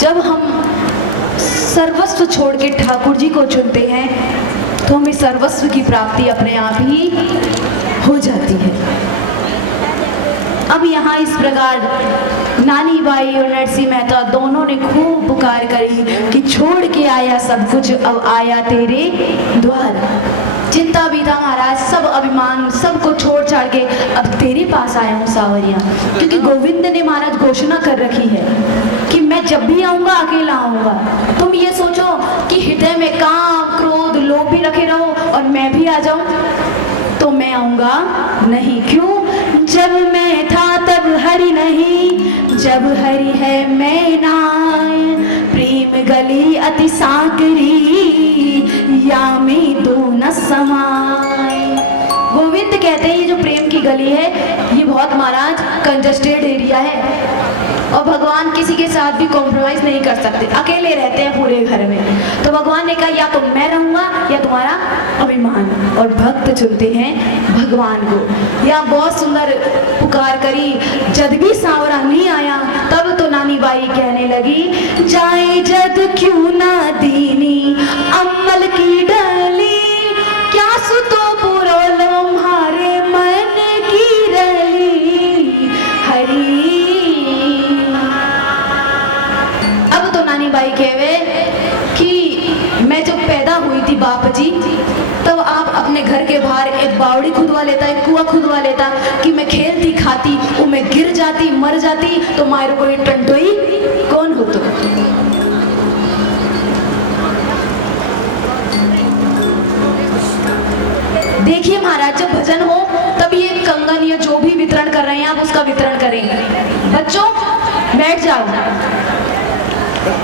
जब हम सर्वस्व छोड़ के ठाकुर जी को चुनते हैं तो हमें सर्वस्व की प्राप्ति अपने आप ही हो जाती है। अब यहाँ इस प्रकार नानी बाई और नरसिंह मेहता दोनों ने खूब पुकार करी कि छोड़ के आया सब कुछ, अब आया तेरे द्वार। चिंता भी था महाराज, सब अभिमान सबको छोड़ छाड़ के अब तेरे पास आया हूँ सावरिया। क्योंकि गोविंद ने महाराज घोषणा कर रखी है कि मैं जब भी आऊंगा अकेला आऊंगा। तुम ये सोचो कि हृदय में काम क्रोध लोभ भी रखे रहो और मैं भी आ जाऊं, तो मैं आऊंगा नहीं। क्यों? जब मैं था तब हरि नहीं, जब हरि है मैं नाय। प्रेम गली अति साकरी, या में दो न समाय। गोविंद कहते हैं ये जो प्रेम की गली है ये बहुत महाराज कंजस्टेड एरिया है और भगवान किसी के साथ भी कॉम्प्रोमाइज नहीं कर सकते, अकेले रहते हैं पूरे घर में। तो भगवान ने कहा या तो मैं रहूंगा या तुम्हारा अभिमान, और भक्त चुनते हैं भगवान को। या बहुत सुंदर पुकार करी, जद भी सांवरा नहीं आया तब तो नानी बाई कहने लगी, जाए जद क्यों ना दीनी अम्मल की डली, क्या सुतो पुरोलो मारे मन की रली हरी। अब तो नानी बाई कहवे कि मैं जब पैदा हुई थी बाप जी तब आप अपने घर के बाहर एक बावड़ी खुदवा लेता, एक कुआं खुदवा लेता कि मैं खेलती खाती वो मैं गिर जाती मर जाती तो मारे को टंटोई कौन हो। तो देखिए महाराज जब भजन हो तब ये कंगन या जो भी वितरण कर रहे हैं आप उसका वितरण करें। बच्चों बैठ जाओ।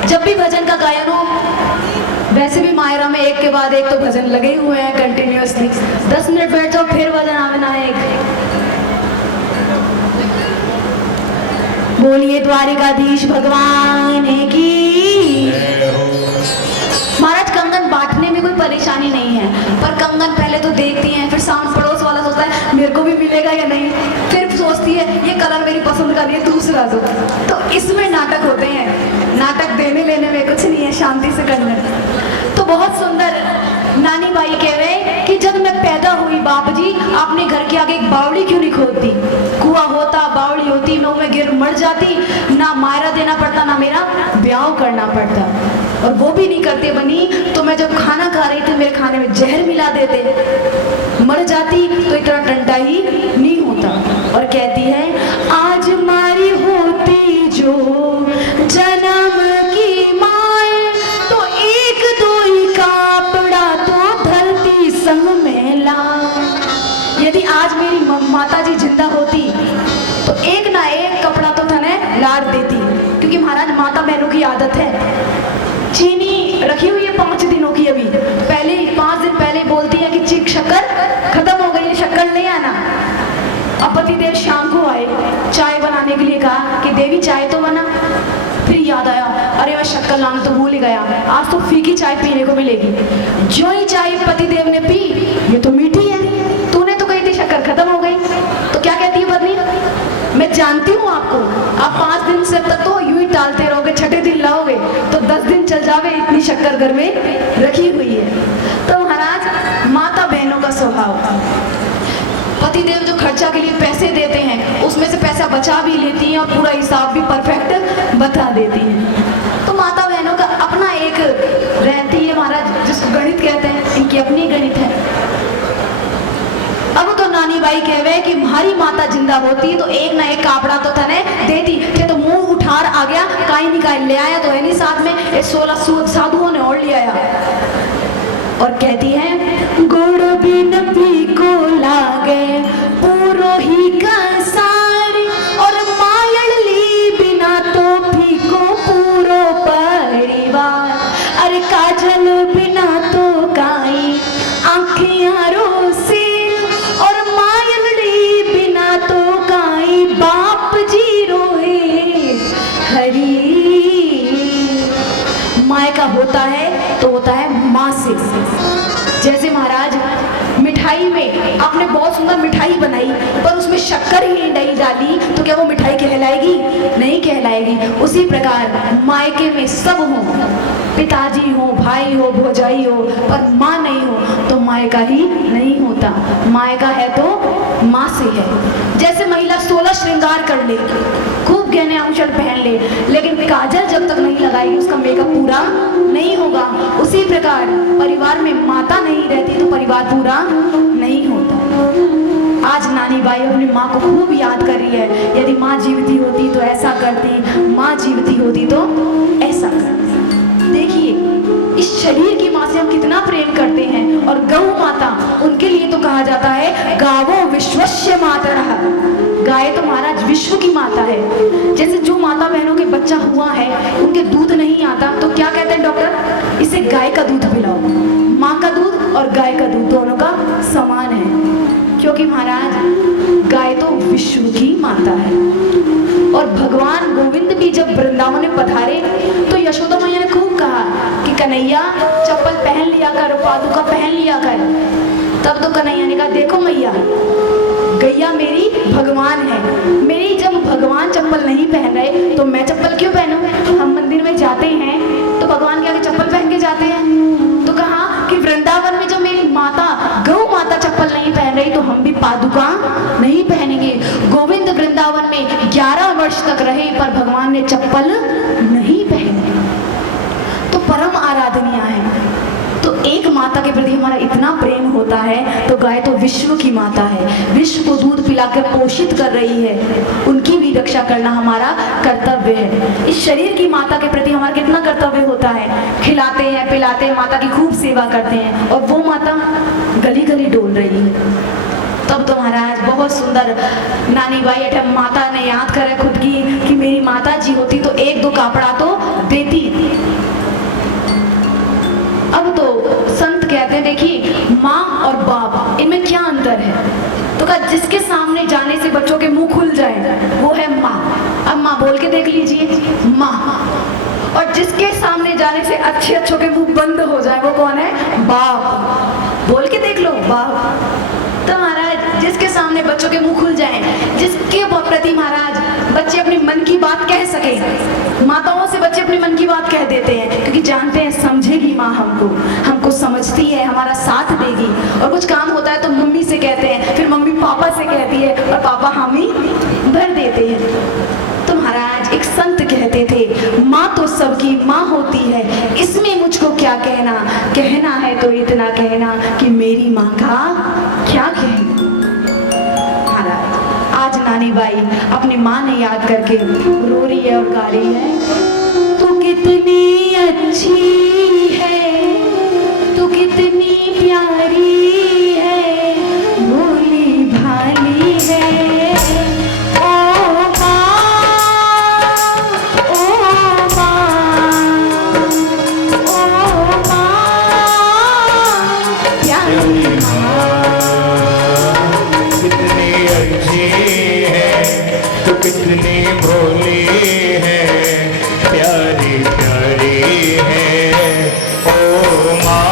जब भी भजन का गायन हो, वैसे भी मायरा में एक के बाद एक तो भजन लगे हुए हैं कंटिन्यूअसली। 10 मिनट बैठ जाओ फिर भजन आवे ना एक। बोलिए द्वारिकाधीश भगवान की। महाराज कंगन बांटने में कोई परेशानी नहीं है, पर कंगन पहले तो देखती हैं, फिर सामने पड़ोस वाला सोचता है मेरे को भी मिलेगा या नहीं, फिर सोचती है ये कलर मेरी पसंद का नहीं है दूसरा दो। तो इसमें नाटक होते हैं। नाटक देने लेने में कुछ नहीं है, शांति से करना। तो बहुत सुंदर नानी बाई कह रहे कि जब मैं पैदा हुई बाप जी आपने घर के आगे एक बावड़ी क्यों नहीं खोदती। कुआं होता बावड़ी होती मैं उनमें गिर मर जाती, ना मायरा देना पड़ता ना मेरा ब्याह करना पड़ता, और वो भी नहीं करते बनी तो मैं जब खाना खा रही थी मेरे खाने में जहर मिला देते, मर जाती तो इतना टंटा ही नहीं होता। और कहती है आज मारी होती जो जन्म की माए, तो एक दो ही कापड़ा तो धरती संग में ला। यदि आज मेरी माता जी जिंदा होती तो एक ना एक कपड़ा तो थने लाड़ देती, क्योंकि महाराज माता बहनों की आदत है। चीनी रखी हुई है 5 दिनों की, अभी पहले 5 दिन पहले बोलती है कि चीक शक्कर खत्म हो गई, शक्कर ले आना। अब पतिदेव शाम को आए, चाय बनाने के लिए कहा कि देवी चाय तो बना। फिर याद आया अरे मैं शक्कर लाना तो भूल ही गया, आज तो फीकी चाय पीने को मिलेगी। जो ही चाय पतिदेव ने पी ये तो मीठी है, तूने तो कही थी शक्कर खत्म हो गई। तो क्या कहती है पत्नी, मैं जानती हूँ आपको, आप 5 दिन से तक तो यूं ही टालते रहोगे, छठे दिन लाओगे तो 10 दिन चल जावे, इतनी शक्कर घर में रखी हुई है। तो महाराज माता बहनों का स्वभाव, पतिदेव जो खर्चा के लिए पैसे देते हैं उसमें से पैसा बचा भी लेती हैं और पूरा हिसाब भी परफेक्ट बता देती हैं। तो माता बहनों का अपना एक रहती है महाराज, जिसको गणित कहते हैं, इनकी अपनी गणित है। अब तो नानी बाई कहवे कि हमारी माता जिंदा होती तो एक ना एक कापड़ा तो थने देती, थे तो मुंह उठार आ गया काई निकाल ले आया तो है नहीं, साथ में ये 16 साधुओं ने और लिया। और कहती है गुड़ बिन पीको लागे पूरो ही कंसार, और मायड़ ली बिना तो पीको पूरो परिवार। अरे काजल बिना तो काई आँखियाँ रोसे, और मायड़ ली बिना तो काई बाप जी रोए हरी। माय का होता है तो होता है माँ से। जैसे महाराज मिठाई मिठाई में आपने बहुत सुंदर मिठाई बनाई पर उसमें शक्कर ही नहीं डाली तो क्या वो मिठाई कहलाएगी? नहीं कहलाएगी। उसी प्रकार मायके में सब हो, पिताजी हो, भाई हो, भौजाई हो, पर माँ नहीं हो तो मायका ही नहीं होता। मायका है तो माँ से है। जैसे महिला 16 श्रृंगार कर ले, खूब गहने आभूषण पहन ले, लेकिन काजल जब तक नहीं लगाएगी उसका मेकअप पूरा नहीं होगा। उसी प्रकार परिवार में माता नहीं रहती तो परिवार पूरा नहीं होता। आज नानी बाई अपनी माँ को खूब याद कर रही है, यदि माँ जीविती होती तो ऐसा करती, माँ जीविती होती तो ऐसा करती। देखिए इस शरीर की माँ से हम कितना प्रेम करते हैं। और गौ माता, उनके लिए तो कहा जाता है गावो विश्वस्य मातरः, गाय तो महाराज विश्व की माता है। जैसे जो माता बहनों के बच्चा हुआ है उनके दूध नहीं आता तो क्या कहते हैं डॉक्टर? इसे गाय का दूध पिलाओ। माँ का दूध और गाय का दूध दोनों का समान है, क्योंकि महाराज गाय तो विश्व की माता है। और भगवान गोविंद भी जब वृंदावन में पधारे तो यशोदा मैया ने खूब कहा कि कन्हैया चप्पल पहन लिया कर, पादुका पहन लिया कर। तब तो कन्हैया ने कहा देखो मैया, गैया मेरी भगवान है, मेरी जब भगवान चप्पल नहीं पहन रहे तो मैं चप्पल क्यों पहनूं? हम मंदिर में जाते हैं तो भगवान के आगे चप्पल पहन के जाते हैं। तो कहा कि वृंदावन में जब मेरी माता गौ माता चप्पल नहीं पहन रही तो हम भी पादुका नहीं पहनेंगे। गोविंद वृंदावन में 11 वर्ष तक रहे पर भगवान ने चप्पल नहीं पहने, तो परम आराधनीय है। तो एक माता के प्रति हमारा इतना प्रेम होता है तो गाय तो विश्व की माता है, विश्व को दूध पिलाकर पोषित कर रही है, उनकी भी रक्षा करना हमारा कर्तव्य है। इस शरीर की माता के प्रति हमारा कितना कर्तव्य होता है, खिलाते हैं, पिलाते हैं, माता की खूब सेवा करते हैं, और वो माता गली गली डोल रही है। तब तो महाराज बहुत सुंदर नानी बाई अठम माता ने याद करे खुद की कि मेरी माता जी होती तो 1-2 कापड़ा तो देती। अब तो संत कहते हैं देखिए माँ और बाप इनमें क्या अंतर है, तो कहा जिसके सामने जाने से बच्चों के मुंह खुल जाए वो है माँ। अब माँ बोल के देख लीजिए, माँ। और जिसके सामने जाने से अच्छों के मुंह बंद हो जाए वो कौन है? बाप। बोल के देख लो, बाप। तो महाराज जिसके सामने बच्चों के मुंह खुल जाएं, जिसके प्रति महाराज बच्चे अपनी मन की बात कह सके, माताओं से बच्चे अपनी मन की बात कह देते हैं क्योंकि जानते हैं समझेगी माँ हमको समझती है, हमारा साथ देगी। और कुछ काम होता है तो मम्मी से कहते हैं, फिर मम्मी पापा से कहती है और पापा हामी भर देते हैं। तो महाराज एक संत कहते थे माँ तो सबकी माँ होती है, इसमें मुझको क्या कहना, कहना है तो इतना कहना कि मेरी माँ का क्या कहना। महाराज आज नानी बाई अपनी माँ ने याद करके रो रही है और गा रही है, तू कितनी अच्छी है, तू कितनी प्यारी है, भोली भाली है, ओ माँ, ओ माँ, ओ माँ, प्यारी कितनी अच्छी है, तो कितनी भोली है, प्यारी प्यारी है, ओ माँ,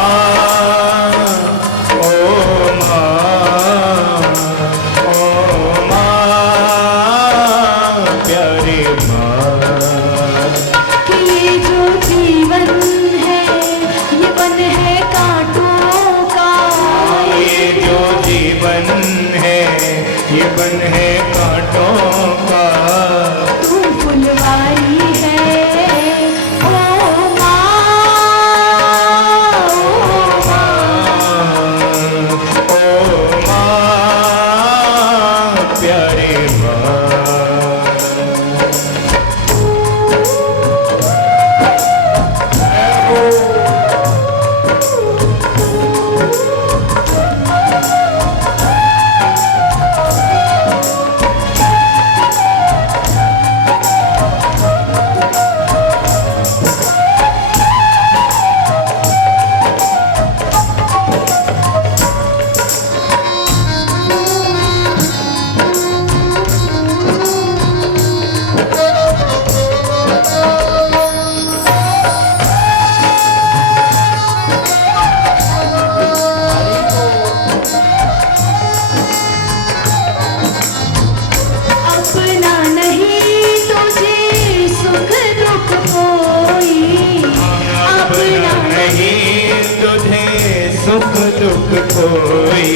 सुख कोई।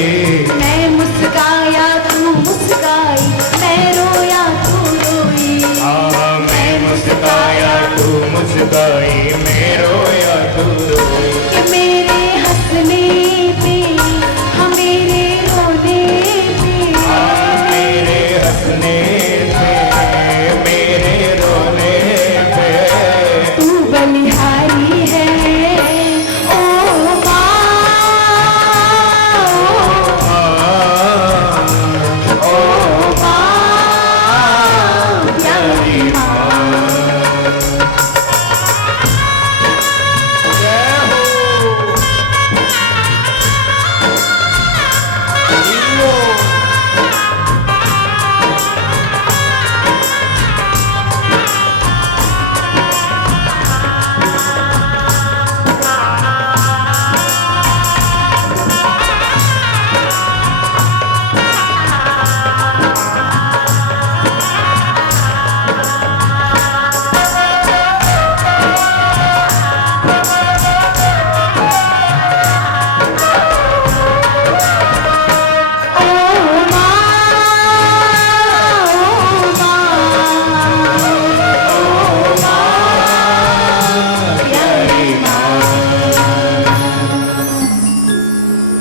मैं मुस्काया तू मुस्काई, मैं रोया तू रोई। हाँ मैं मुस्काया तू मुस्काई, मैं रोया तू रोई। कि मेरे हंसने पे, हाँ मेरे रोने पे, हाँ मेरे हंसने पे, मेरे रोने पे तू बलिहारी है ओ माँ, ओ माँ प्यारी माँ। जय हो जियो।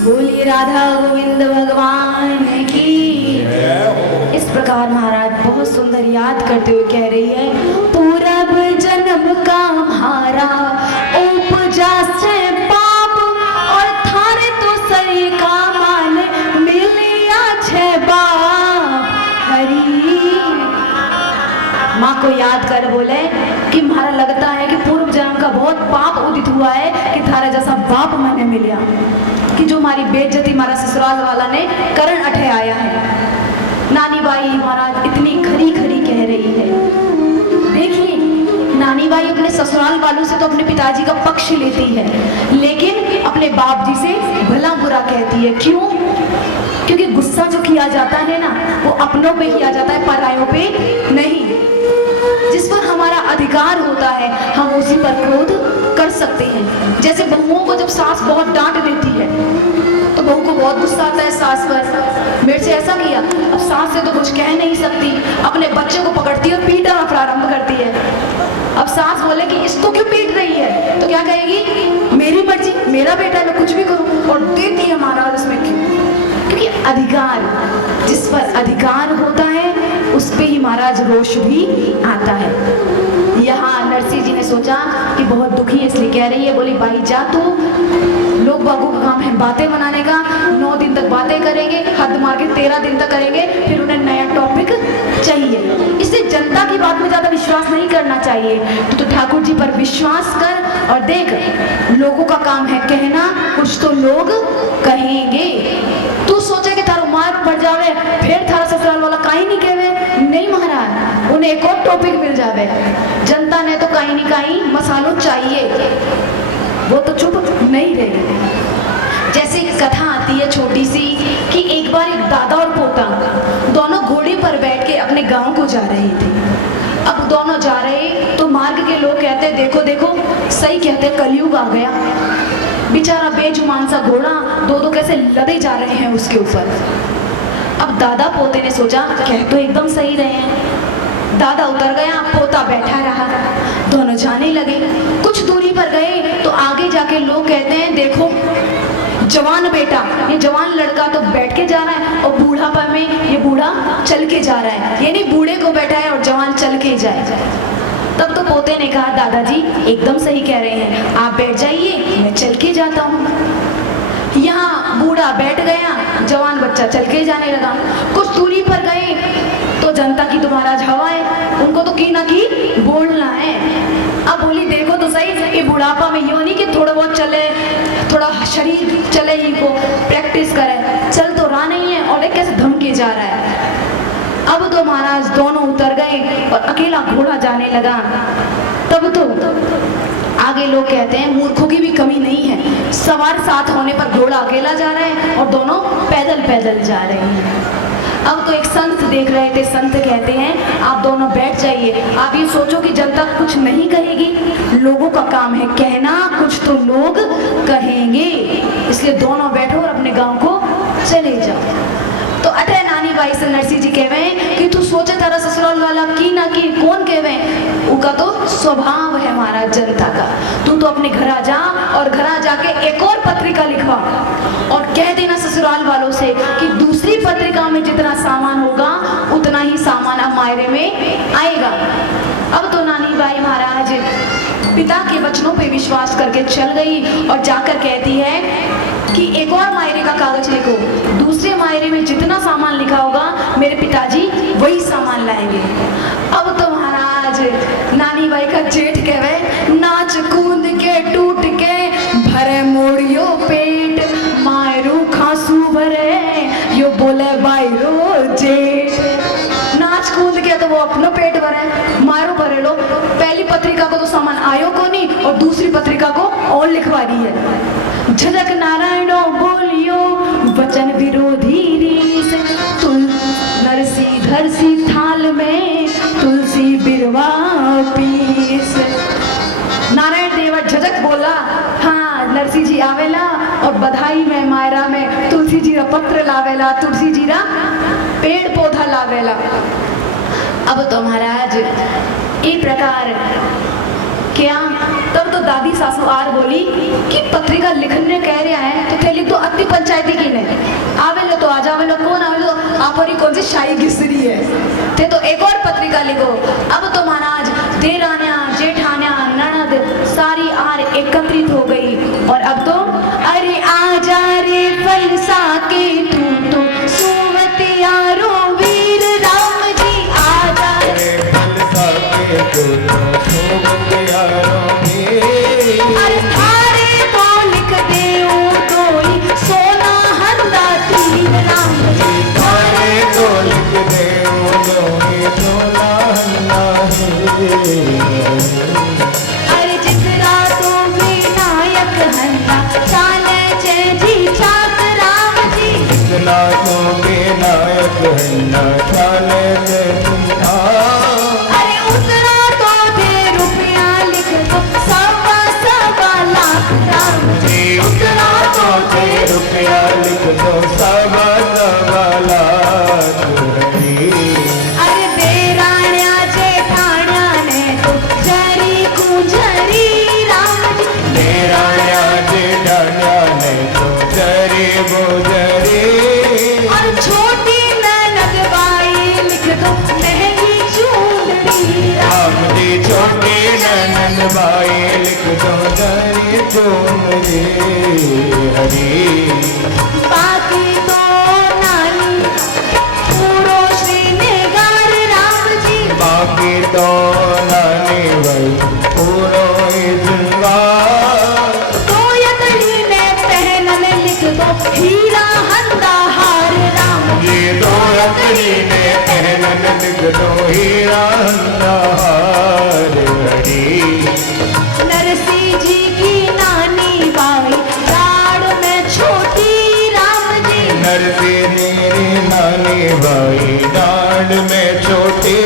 बोलिए राधा गोविंद भगवान की। इस प्रकार महाराज बहुत सुंदर याद करते हुए कह रही है, पूरब जन्म का हमारा उपजा से पाप, और थारे तो सही का मान मिलिया छे बाप हरी। माँ को याद कर बोले कि हमारा लगता है कि पूर्व जन्म का बहुत पाप उदित हुआ है कि थारा जैसा बाप मैंने मिलिया, कि जो हमारी बेइज्जती हमारा ससुराल वाला ने करण अठे आया है। नानी बाई महाराज इतनी खरी खरी कह रही है। देखिए नानी बाई अपने ससुराल वालों से तो अपने पिताजी का पक्ष लेती है, लेकिन अपने बाप जी से भला बुरा कहती है। क्यों? क्योंकि गुस्सा जो किया जाता है ना, वो अपनों पे किया जाता है, परायों पे नहीं। जिस पर हमारा अधिकार होता है हम उसी पर क्रोध कर सकते हैं। जैसे बहुओं को जब सास बहुत डांट देती है तो बहू को बहुत गुस्सा आता है सास पर, मेरे से ऐसा किया। अब सास से तो कुछ कह नहीं सकती, अपने बच्चे को पकड़ती है और पीटना प्रारंभ करती है। अब सास बोले कि इसको क्यों पीट रही है, तो क्या कहेगी, मेरी मर्जी, मेरा बेटा, मैं कुछ भी करूं, और देती है महाराज उसमें। क्योंकि अधिकार, जिस पर अधिकार होता है उस पे ही महाराज रोष भी आता है। यहाँ नरसिंह जी ने सोचा कि बहुत दुखी है इसलिए कह रही है, बोली भाई जा तू, लोग बागों का काम है बातें बनाने का, 9 दिन तक बातें करेंगे, हद मार के 13 दिन तक करेंगे, फिर उन्हें नया टॉपिक चाहिए। इसलिए जनता की बात में ज्यादा विश्वास नहीं करना चाहिए। तो ठाकुर जी पर विश्वास कर और देख, लोगों का काम है कहना, कुछ तो लोग कहेंगे। तू सोचे कि थारा मार पड़ जावे, फिर थारा ससुराल वाला काई नहीं कहवे, नहीं महाराज, उन्हें एक और टॉपिक मिल जावे। जनता ने तो काई नहीं काई मसालो चाहिए, वो तो चुप नहीं रहे। जैसे कथा आती है छोटी सी कि एक बार एक दादा और पोता दोनों घोड़े पर बैठ के अपने गांव को जा रहे थे। अब दोनों जा रहे तो मार्ग के लोग कहते देखो देखो, सही कहते कलयुग आ गया। बेचारा बेजुबान सा घोड़ा दो कैसे लदे जा रहे हैं उसके ऊपर। अब दादा पोते ने सोचा कह तो एकदम सही रहे हैं। दादा उतर गया, पोता बैठा रहा, दोनों जाने लगे। कुछ दूरी पर गए तो आगे जाके लोग कहते हैं देखो जवान बेटा, ये जवान लड़का तो बैठ के जा रहा है और बूढ़ापा में ये बूढ़ा चल के जा रहा है, यानी बूढ़े को बैठा है और जवान चल के जाए। तब तो पोते ने कहा दादाजी एकदम सही कह रहे हैं, आप बैठ जाइए, मैं चल के जाता हूँ। यहाँ बूढ़ा बैठ गया, जवान बच्चा चल के जाने लगा। कुछ दूरी पर गए तो जनता की तो महाराज हवा है, उनको तो की ना की बोलना है। अब बोली देखो तो सही कि बुढ़ापा में यूं नहीं कि थोड़ा बहुत चले, थोड़ा शरीर चले ही को प्रैक्टिस करे, चल तो रहा नहीं है और एक कैसे धमके जा रहा है। अब तो महाराज दोनों उतर गए और अकेला घोड़ा जाने लगा। तब तो आगे लोग कहते हैं मूर्खों की भी कमी नहीं है, सवार साथ होने पर घोड़ा अकेला जा रहा है और दोनों पैदल पैदल जा रहे हैं। अब तो एक संत देख रहे थे, संत कहते हैं आप दोनों बैठ जाइए। आप ये सोचो कि जनता कुछ नहीं कहेगी, लोगों का काम है कहना, कुछ तो लोग कहेंगे, इसलिए दोनों बैठो और कहवे कि तू सोचे तारा ससुराल वाला की ना की कौन कहवे, उका तो स्वभाव है महाराज जनता का। तू तो अपने घर आ जा और घर आ जाके एक और पत्रिका लिखवा और कह देना ससुराल वालों से कि दूसरी पत्रिका में जितना सामान होगा उतना ही सामान अब मायरे में आएगा। अब तो नानी बाई महाराज पिता के वचनों पे विश्वास करके चल गई और जाकर कहती है कि एक और मायरे का कागज लिखो, दूसरे मायरे में जितना सामान लिखा होगा मेरे पिताजी वही सामान लाएंगे। अब तो महाराज नानी बाई का जेठ कहवे नाच कूद के टूट के भरे मोड़ियो पेट, मायरू खांसू भरे यो बोले बायरो जेठ। नाच कूद के तो वो अपनो पेट भरे, मारो भरे लो। पहली पत्रिका को तो सामान आयो को नहीं और दूसरी पत्रिका को और लिखवा रही है। झलक नारायणो बोलियो वचन विरोधी रीस, तुल नरसी धरसी थाल में तुलसी बिरवा पीस। नारायण देव झजक बोला हाँ नरसी जी आवेला और बधाई में मायरा में तुलसी जी रा पत्र लावेला, तुलसी जी रा पेड़ पौधा लावेला। अब तो महाराज इस प्रकार क्या तब तो दादी सासू आर बोली कि पत्रिका लिखने कह रहे हैं तो थे लिख दो अति पंचायती की नहीं आवे लो तो आ जावे लो, कौन आवे लो आप और कौन सी शाही घिसरी है थे तो एक और पत्रिका लिखो। अब तो महाराज देरान्या जेठान्या ननद सारी आर एकत्रित हो गई और अब तो अरे आजा रे फलसा के तू तो सुवतियारो वीर राम जी आजा रे फलसा के तू तो सुवतियारो अरे थारे तो लिख दे कोई सोना हंदा तीर राम जी थारे तो लिख दे कोई सोना हंदा। अरे जितना तो विनायक हंदा चाले जय जी चाक राम जी जितना तो विनायक हंदा चाले जय अरे उतना तो दे रुपया लिख दो सवा सवा लाख राम जी उतना तो दे रुपया लिख दो सवा सवा लाख। अरे देरान्या जेठान्या ने तो जरी कुंजरी राम जी देरान्या जेठान्या ने तो जरी गुजरी और छोटी ननद बाई लिख दो महंगी चूंदड़ी राम जी छोटी ननद बाई लिख दो जरी चूंदड़ी हरी। बाकी तो नानी पूरो श्रीनगर राम जी बाकी तो नानी भाई पूरो श्रृंगार तो यतड़ी ने पहनन लिख दो हीरा हंदा हार राम जी ये दो रत्नी ने पहनन लिख दो हीरा हार हरी। नरसी जी की नानी बाई लाड़ में छोटी राम जी नरसी मेरी नानी भाई डांड में छोटे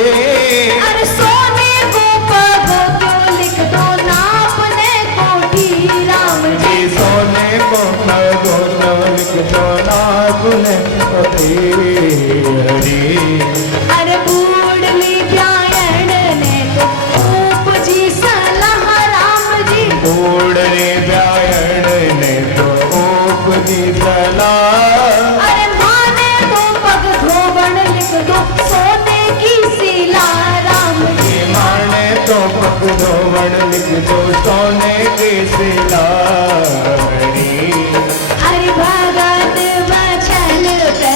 अरे सोने को पगो क्यों लिख दो नापने कोठी राम जी जी सोने को लगो तो लिख दो नागुने हरी। अरे बूढ़ली ब्यायण ने तो उपजी सलाह राम जी बूढ़े ब्यायण ने तो उपजी सलाह अरे माने तो पग धोबन लिख दो सोने की सिला राम जी माने तो पग धोवन लिख दो सोने की सिला हरी। अरे भगत बचन पे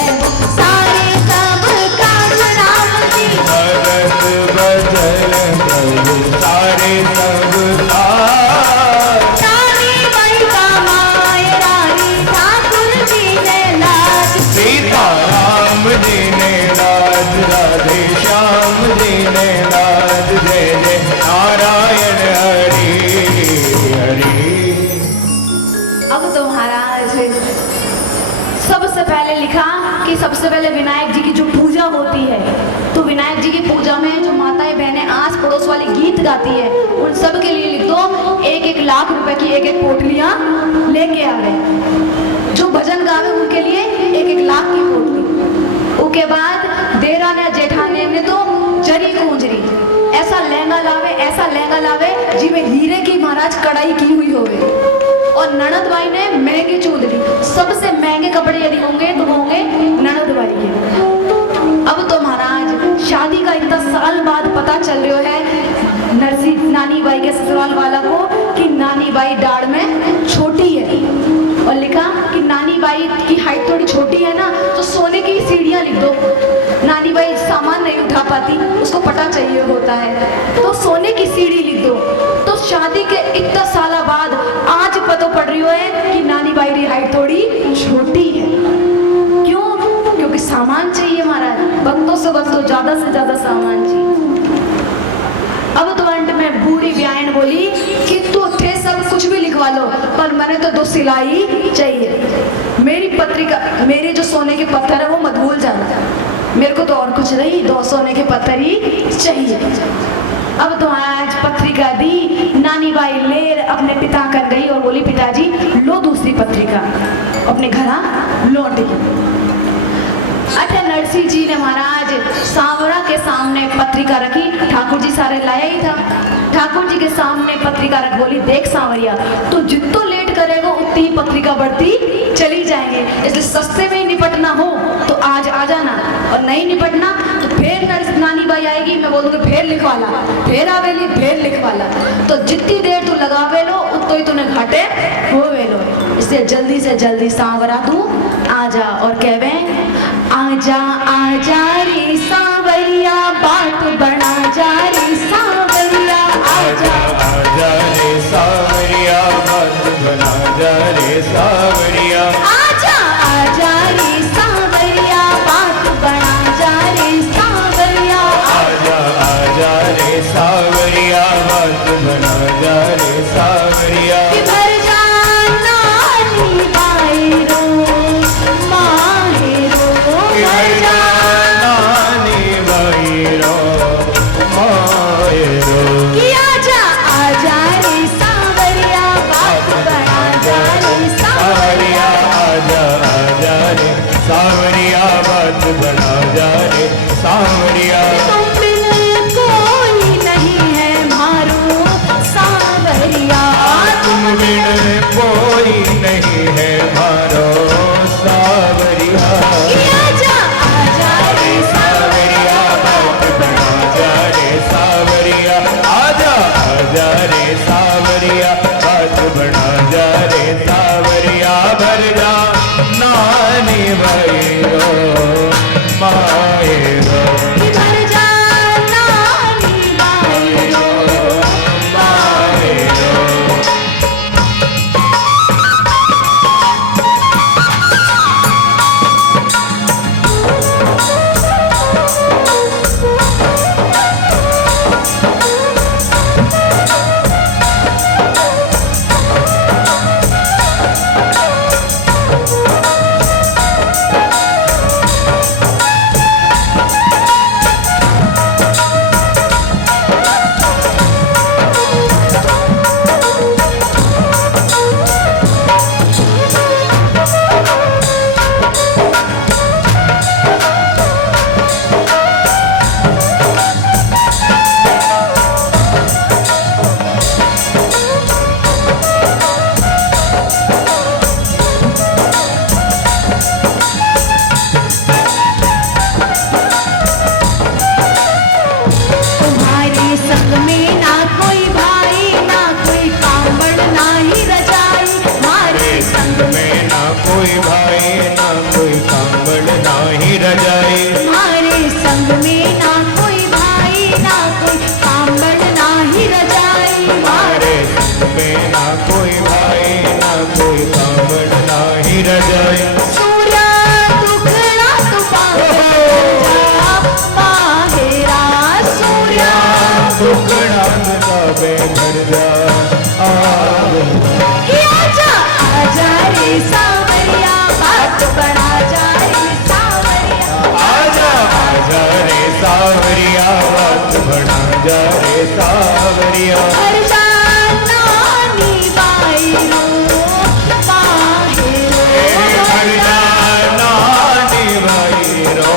सारे सब काम राम जी भगत भजन करो सारे सब लाज। रानी बाई का माय रानी ठाकुर जी ने लाज सीता राम जी ने लाज राधे श्याम जी ने लाज जय जय नारायण हरि हरि। अब तो महाराज सबसे पहले लिखा कि सबसे पहले विनायक जी की जो पूजा होती है तो विनायक जी की पूजा में जो माताएं बहनें आस पड़ोस वाले गीत गाती है उन सब के लिए लिख दो 1-1 लाख रुपए की 1-1 पोटलियां लेके आवे। जो भजन गावे उनके लिए 1-1 लाख की पोटली। उसके बाद देराने जेठाने ने तो जरी कूंजरी ऐसा लहंगा लावे जिमें हीरे की महाराज कढ़ाई की हुई होवे। और ननद बाई ने महंगी चूदड़ी, सबसे महंगे कपड़े यदि होंगे तो होंगे ननद बाई के। अब तो महाराज शादी का इतना साल बाद पता चल रहा है नरसी नानी बाई के ससुराल वाला को कि नानी बाई दाढ़ में छोटी है, और लिखा कि नानी बाई की हाइट थोड़ी छोटी है ना, तो सोने की सीढ़ियां लिख दो। नानी बाई सामान नहीं उठा पाती, उसको पता चाहिए होता है, तो सोने की सीढ़ी लिख दो। तो शादी के इतना साल बाद आज पता पड़ रही है कि नानी बाई की हाइट थोड़ी छोटी है। क्यों? क्योंकि सामान चाहिए महाराज, वक्तों से वक्तों ज्यादा से ज्यादा सामान चाहिए। अब तो अंत में बूढ़ी ब्याहन बोली कि तू थे सब कुछ भी लिखवा लो, पर मैंने तो 2 सिलाई चाहिए। मेरी पत्रिका, मेरे जो सोने के पत्थर है वो मत भूल जाना, मेरे को तो और कुछ नहीं, 2 सोने के पत्थर ही चाहिए। अब तो आज पत्रिका दी, नानी बाई लेर अपने पिता कर गई और बोली पिताजी लो दूसरी पत्रिका, अपने घर लौट गई। अच्छा नरसी जी ने महाराज सांवरा के सामने पत्रिका रखी, ठाकुर जी सारे लाया ही था, ठाकुर जी के सामने पत्रिका रख बोली देख सांवरिया तो जितना लेट करेगा उतनी ही पत्रिका बढ़ती चली जाएंगे, इसलिए सस्ते में ही निपटना हो तो आज आ जाना, और नहीं निपटना तो फिर नानी बाई आएगी, मैं बोलूँगी फिर लिखवाला, फिर आवेली फिर लिखवाला। तो जितनी देर तू लगावे लो उतो ही तूने घाटे होवे लो, इसलिए जल्दी से जल्दी सांवरा तू आजा। और कहवे आजा आजा रे सांवरिया बात बना जा रे सांवरिया, आजा आजा रे सांवरिया बात बना जा रे सांवरिया, आजा आजा रे सांवरिया बात बना जा रे सांवरिया, आजा आजा रे सांवरिया बात बना जा रे सांवरिया। किधर जाना नी बाई रो माहे रो, किधर जाना नानी बाई रो माए रो, कि आजा आजा रे सांवरिया बात बना जा रे सांवरिया, आजा आजा रे सांवरिया बात बना जा रे सांवरिया। तुम बिन कोई नहीं है मारो सांवरिया, तुम बिन कोई नहीं है मारो सांवरिया, कि आजा आजा रे सांवरिया बात बना जा रे सांवरिया, आजा आजा रे सांवरिया बात बना जा रे सांवरिया। भर जा नानी भाई रो माए रो, किधर जाना नी बाई रो माए रो। तुम्हारे संग में ना कोई भाई ना कोई कांबड़ ना ही रजाई, हमारे संग में ना कोई भाई ना कोई कांबड़ ना ही रजाई, हमारे संग में ना कोई भाई ना कोई कांबड़ ना ही रजाई, हमारे संग में ना कोई भाई ना कोई कांबड़ ना ही रजाई। सूर्य दुखड़ा तो माहेरा सूर्य दुखड़ा तबे घर जा कि आजा आजा रे सांवरिया बात बना जा रे सांवरिया, आजा आजा रे सांवरिया बात बना जा रे सांवरिया। घर जाना नी बाई रो माहे रो, घर जा नानी भाई रो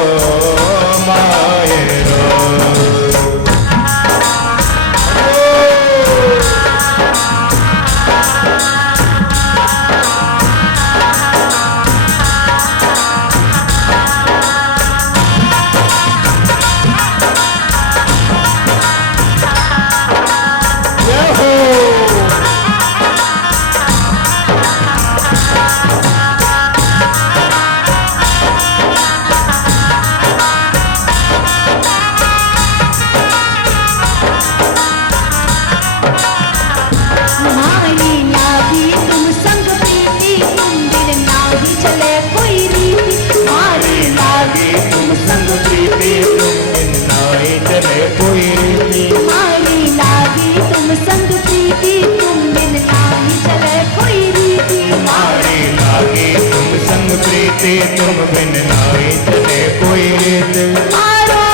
तुम बिन नाई चले कोई रीत। मारो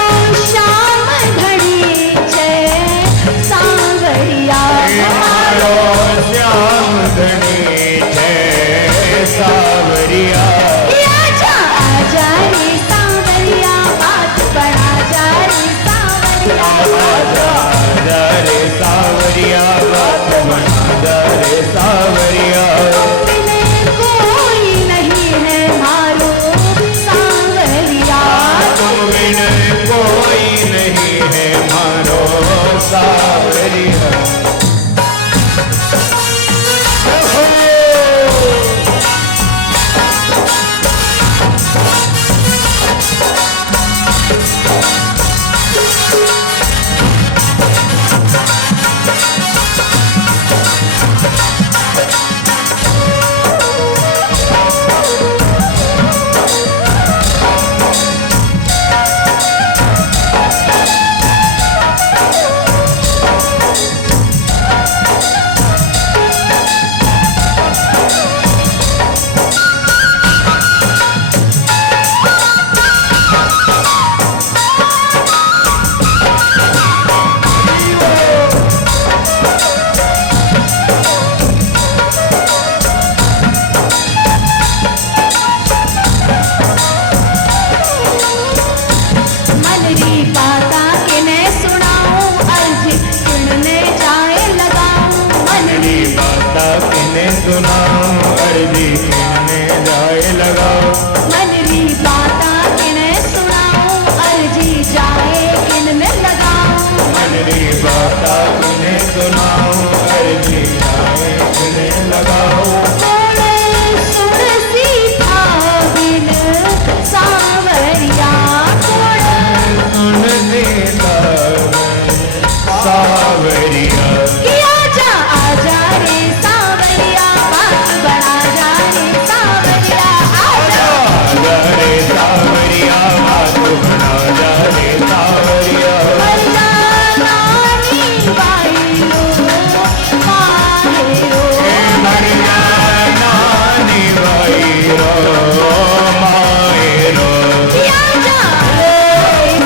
श्याम घड़ी छे सांवरिया, मारो श्याम घड़ी छे सांवरिया। आजा आजा रे सांवरिया, बात बड़ा जा रे सांवरिया। आजा आजा रे सांवरिया, बात बना जा रे सांवरिया। बिन कोई नहीं है मारो सांवरिया, तुम बिन कोई नहीं है मारो सांवरिया। मनरी पाता किने सुनाऊं, अर्ज सुनने जाए लगाऊं। मेरी बाता किने सुनाऊं, अर्जी किने जाए लगाओ। मनरी पाता किने सुनाऊं, अर्जी जाए किनने लगाऊं। मेरी बाता किने सुनाऊं, अर्जी जाए किने लगाओ। बोले सुन सीता बिन सांवरिया, बोले सुन सीता सांवरिया। कि आजा आजा रे सांवरिया, बात बड़ा जा रे सांवरिया। आजा आजा रे सांवरिया, बात बना जा रे सांवरिया। मरना नानी बाईलो माहेरो, मर जाना निभाई रो मायरो। कि आजा रे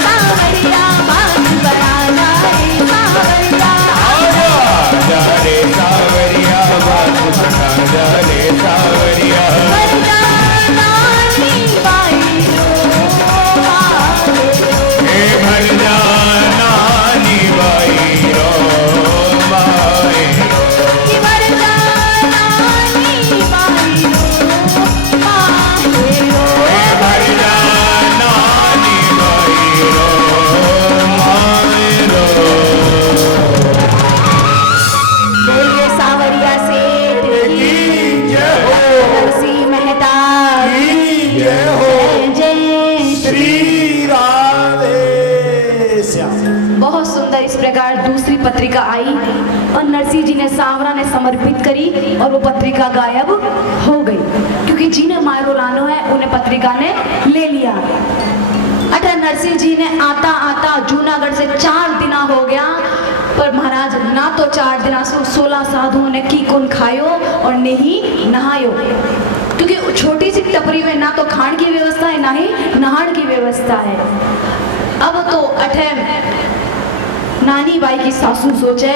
सांवरिया, बात बड़ा जा रे सांवरिया। आजा रे सांवरिया, बात बना जा रे सांवरिया। मरना नानी बाईलो माहेरो, मर जाना निभाई रो मायरो। कि मरना नानी बाईलो माहेरो। मर जाना निभाई रो मायरो। बोलिए सांवरिया सेठ की, जय हो, नरसिंह मेहता जय हो। जय। श्री राधे श्याम। बहुत सुंदर इस प्रकार दूसरी पत्रिका आई और नरसिंह जी ने सांवरा ने समर्पित करी और वो पत्रिका गायब हो गई, क्योंकि जिन्हें मायरो लानो है उन्हें पत्रिका ने ले लिया। अतः नरसिंह जी ने आता आता जूनागढ़ से 4 दिन हो गया, पर महाराज ना तो 4 दिन 16 साधुओं ने की कुन खायो और न ही नहायो, क्योंकि छोटी सी टपरी में ना तो खान की व्यवस्था है ना ही नहान की व्यवस्था है। अब तो अठे नानी बाई की सासू सोचे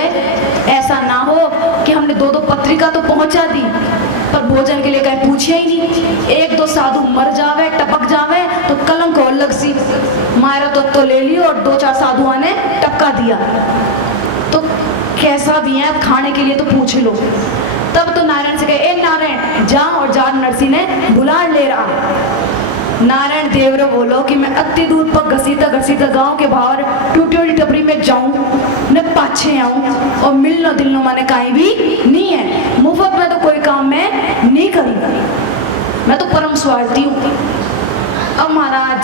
ऐसा ना हो कि हमने 2-2 पत्रिका तो पहुंचा दी पर भोजन के लिए कहीं पूछे ही नहीं। 1-2 साधु मर जावे टपक जावे तो कलंक हो अलग सी, मारा तो ले लियो और 2-4 साधुओं ने टपका दिया, तो कैसा भी है खाने के लिए तो पूछ लो। तब तो नारायण से कहे ए नारायण जा, और जा नरसिंह ने बुला ले रहा। नारायण देवरो बोलो कि मैं अति दूर पर घसीटा घसीटा गांव के बाहर टूटी हुई टपरी में जाऊं न पाछे आऊं और मिलनो दिलनो माने कहीं भी नहीं है। मुफ्त में तो कोई काम मैं नहीं करी, मैं तो परम स्वार्थी हूँ। अब महाराज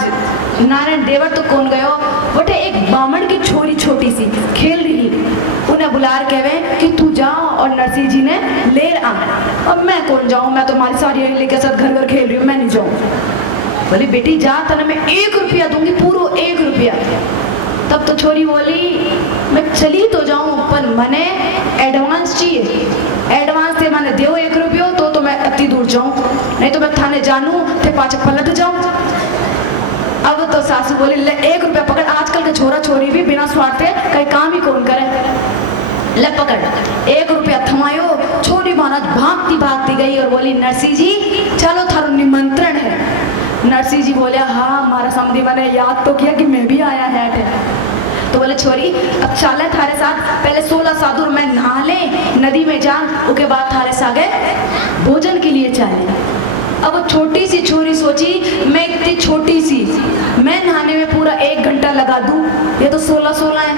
नारायण देवर तो कौन गयो, बटे एक बामण की छोरी छोटी सी खेल रही, उन्हें बुला कहवे कि तू जाओ और नरसिंह जी ने ले आ। अब मैं कौन जाऊं, मैं तो हमारी सारी लेके साथ घर घर खेल रही हूँ, मैं नहीं जाऊँ। बोली बेटी जा, तने मैं 1 रुपया दूंगी, पूरा 1 रुपया। तब तो छोरी बोली मैं चली तो जाऊं पर मने एडवांस चाहिए, एडवांस थे मैंने देव 1 रुपयो तो मैं अति दूर जाऊं, नहीं तो मैं थाने जानू थे पाछे पलट जाऊं। अब तो सासू बोली ले 1 रुपया पकड़, आजकल के छोरा छोरी भी बिना स्वार्थ के कहीं काम ही कौन करे, ले पकड़ 1 रुपया थमायो। छोरी महाराज भागती भागती गई और बोली नरसिंह जी चलो थारो निमंत्रण है। नरसिंह जी बोले हाँ हमारा समझी मैंने याद तो किया कि मैं भी आया है। तो बोले छोरी अब चले थारे साथ, पहले 16 साधु में नहा ले नदी में जा, उसके बाद थारे सागे भोजन के लिए चले। अब वो छोटी सी छोरी सोची मैं इतनी छोटी सी, मैं नहाने में पूरा 1 घंटा लगा दूं, ये तो 16 है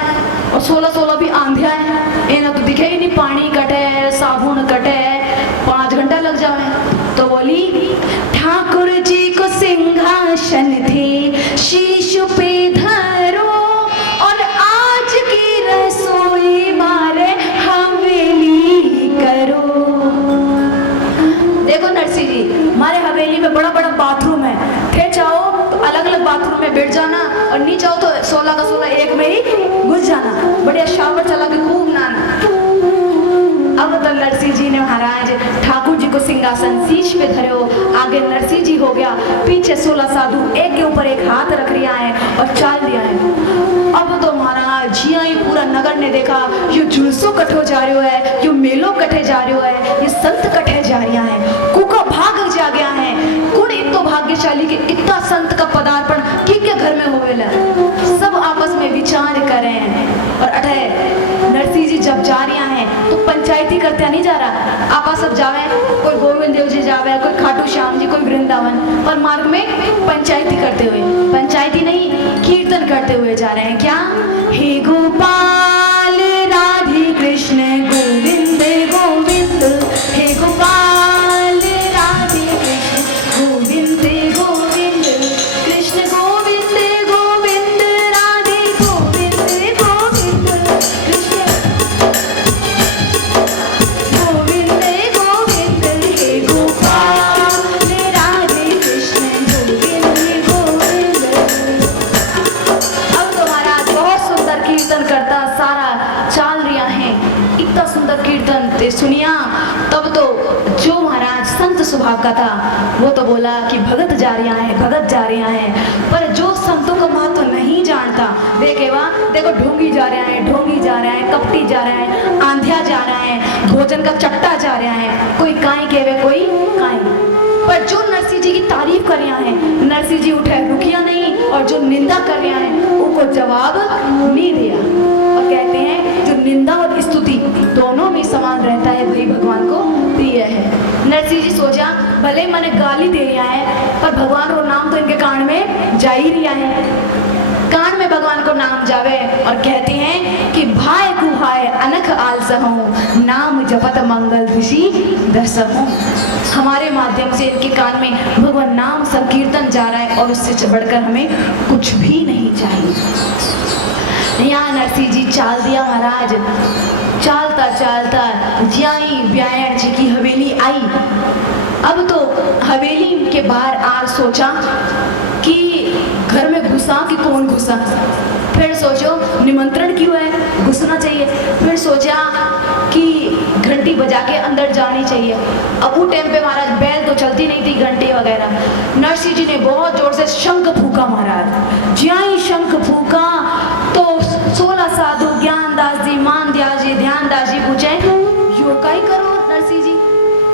और 16 भी आंधिया है, इन्हें तो दिखे ही नहीं, पानी कटे साबुन कटे 5 घंटा लग जाए। तो बोली ठाकुर जी को सिंहासन थे शीश पे धरो और आज की रसोई मारे हवेली करो। देखो नरसिंह जी हमारे हवेली में बड़ा बड़ा बाथरूम है, थे चाहो तो अलग अलग बाथरूम में बैठ जाना और नहीं चाहो तो 16 का 16 एक में ही घुस जाना, बढ़िया शावर चला के खूब नहाना। अब तो नरसिंह जी ने महाराज ठाकुर जी को सिंहासन शीश पे धरे हो, आगे नरसिंह जी हो गया, पीछे 16 साधु एक के ऊपर एक हाथ रख रिया है और चाल दिया है। अब तो महाराज जिया ही पूरा नगर ने देखा यो जुलसो कठो जा रहा है, यो मेलो कठे जा रहा है, ये संत कठे जा रहा है, कुका भाग जा गया है। कुण इतो भाग्यशाली के इतना संत का पदार्पण के घर में होवेला, सब आपस में विचार करें। और अठे नरसिंह जी जब जा रहा है तो पंचायती करते नहीं जा रहा, आपा सब जावे, कोई गोविंद देव जी जावे, कोई खाटू श्याम जी, कोई वृंदावन, और मार्ग में पंचायती करते हुए, पंचायती नहीं कीर्तन करते हुए जा रहे हैं। क्या हे गोपाल राधे कृष्ण गोविंद गोविंद, हे गोपाल राधे कृष्ण गोविंद गोविंद, कृष्ण गोविंद गोविंद राधे गोविंद गोविंद, कृष्ण गोविंद गोविंद, हे गोपाल राधे कृष्ण गोविंद गोविंद। अब तो महाराज बहुत सुंदर कीर्तन करता सारा चाल रिया है, इतना सुंदर कीर्तन ते सुनिया। तब तो जो महाराज संत स्वभाव का था वो तो बोला कि भगत जा रहा है, भगत जा रहा है, पर जो संतों का महत्व नहीं जानता देखेवा, देखो ढोंगी जा रहा है, ढोंगी जा रहा है, कपटी जा रहा है, आंधिया जा रहा है, भोजन का चट्टा जा रहा है, कोई काई केवे कोई काई। पर जो नरसिंह जी की तारीफ कर रहा है, नरसिंह जी उठे रुकिया नहीं, और जो निंदा कर रहा है उनको जवाब नहीं दिया। और कहते हैं जो निंदा और स्तुति दोनों में समान रहता है वही भगवान को प्रिय है। नरसिंह जी सोचा भले मैंने गाली दे रहा है पर भगवान को नाम तो इनके कान में जा ही रहा है, कान में भगवान को नाम जावे। और कहते हैं कि भाई कुहाय अनख आलसहूं, नाम जपत मंगल ऋषि दर्शहूं। हमारे माध्यम से इनके कान में भगवान नाम संकीर्तन जा रहा है और उससे बढ़कर हमें कुछ भी नहीं चाहिए। यहाँ नरसिंह जी चाल दिया महाराज, चालता चालता ज्याई ब्यायण जी की हवेली आई। अब तो हवेली के बाहर आर सोचा कि घर में घुसा कि कौन घुसा, फिर सोचो निमंत्रण क्यों है, घुसना चाहिए, फिर सोचा कि घंटी बजा के अंदर जानी चाहिए। अब वो टाइम पे महाराज बैल तो चलती नहीं थी, घंटी वगैरह। नरसिंह जी ने बहुत जोर से शंख फूका महाराज, ज्याई शंख फूका तो 16 साधु ज्ञानदास जी, मानदास जी, ध्यानदास जी पूछे यो काई करो नरसिंह जी?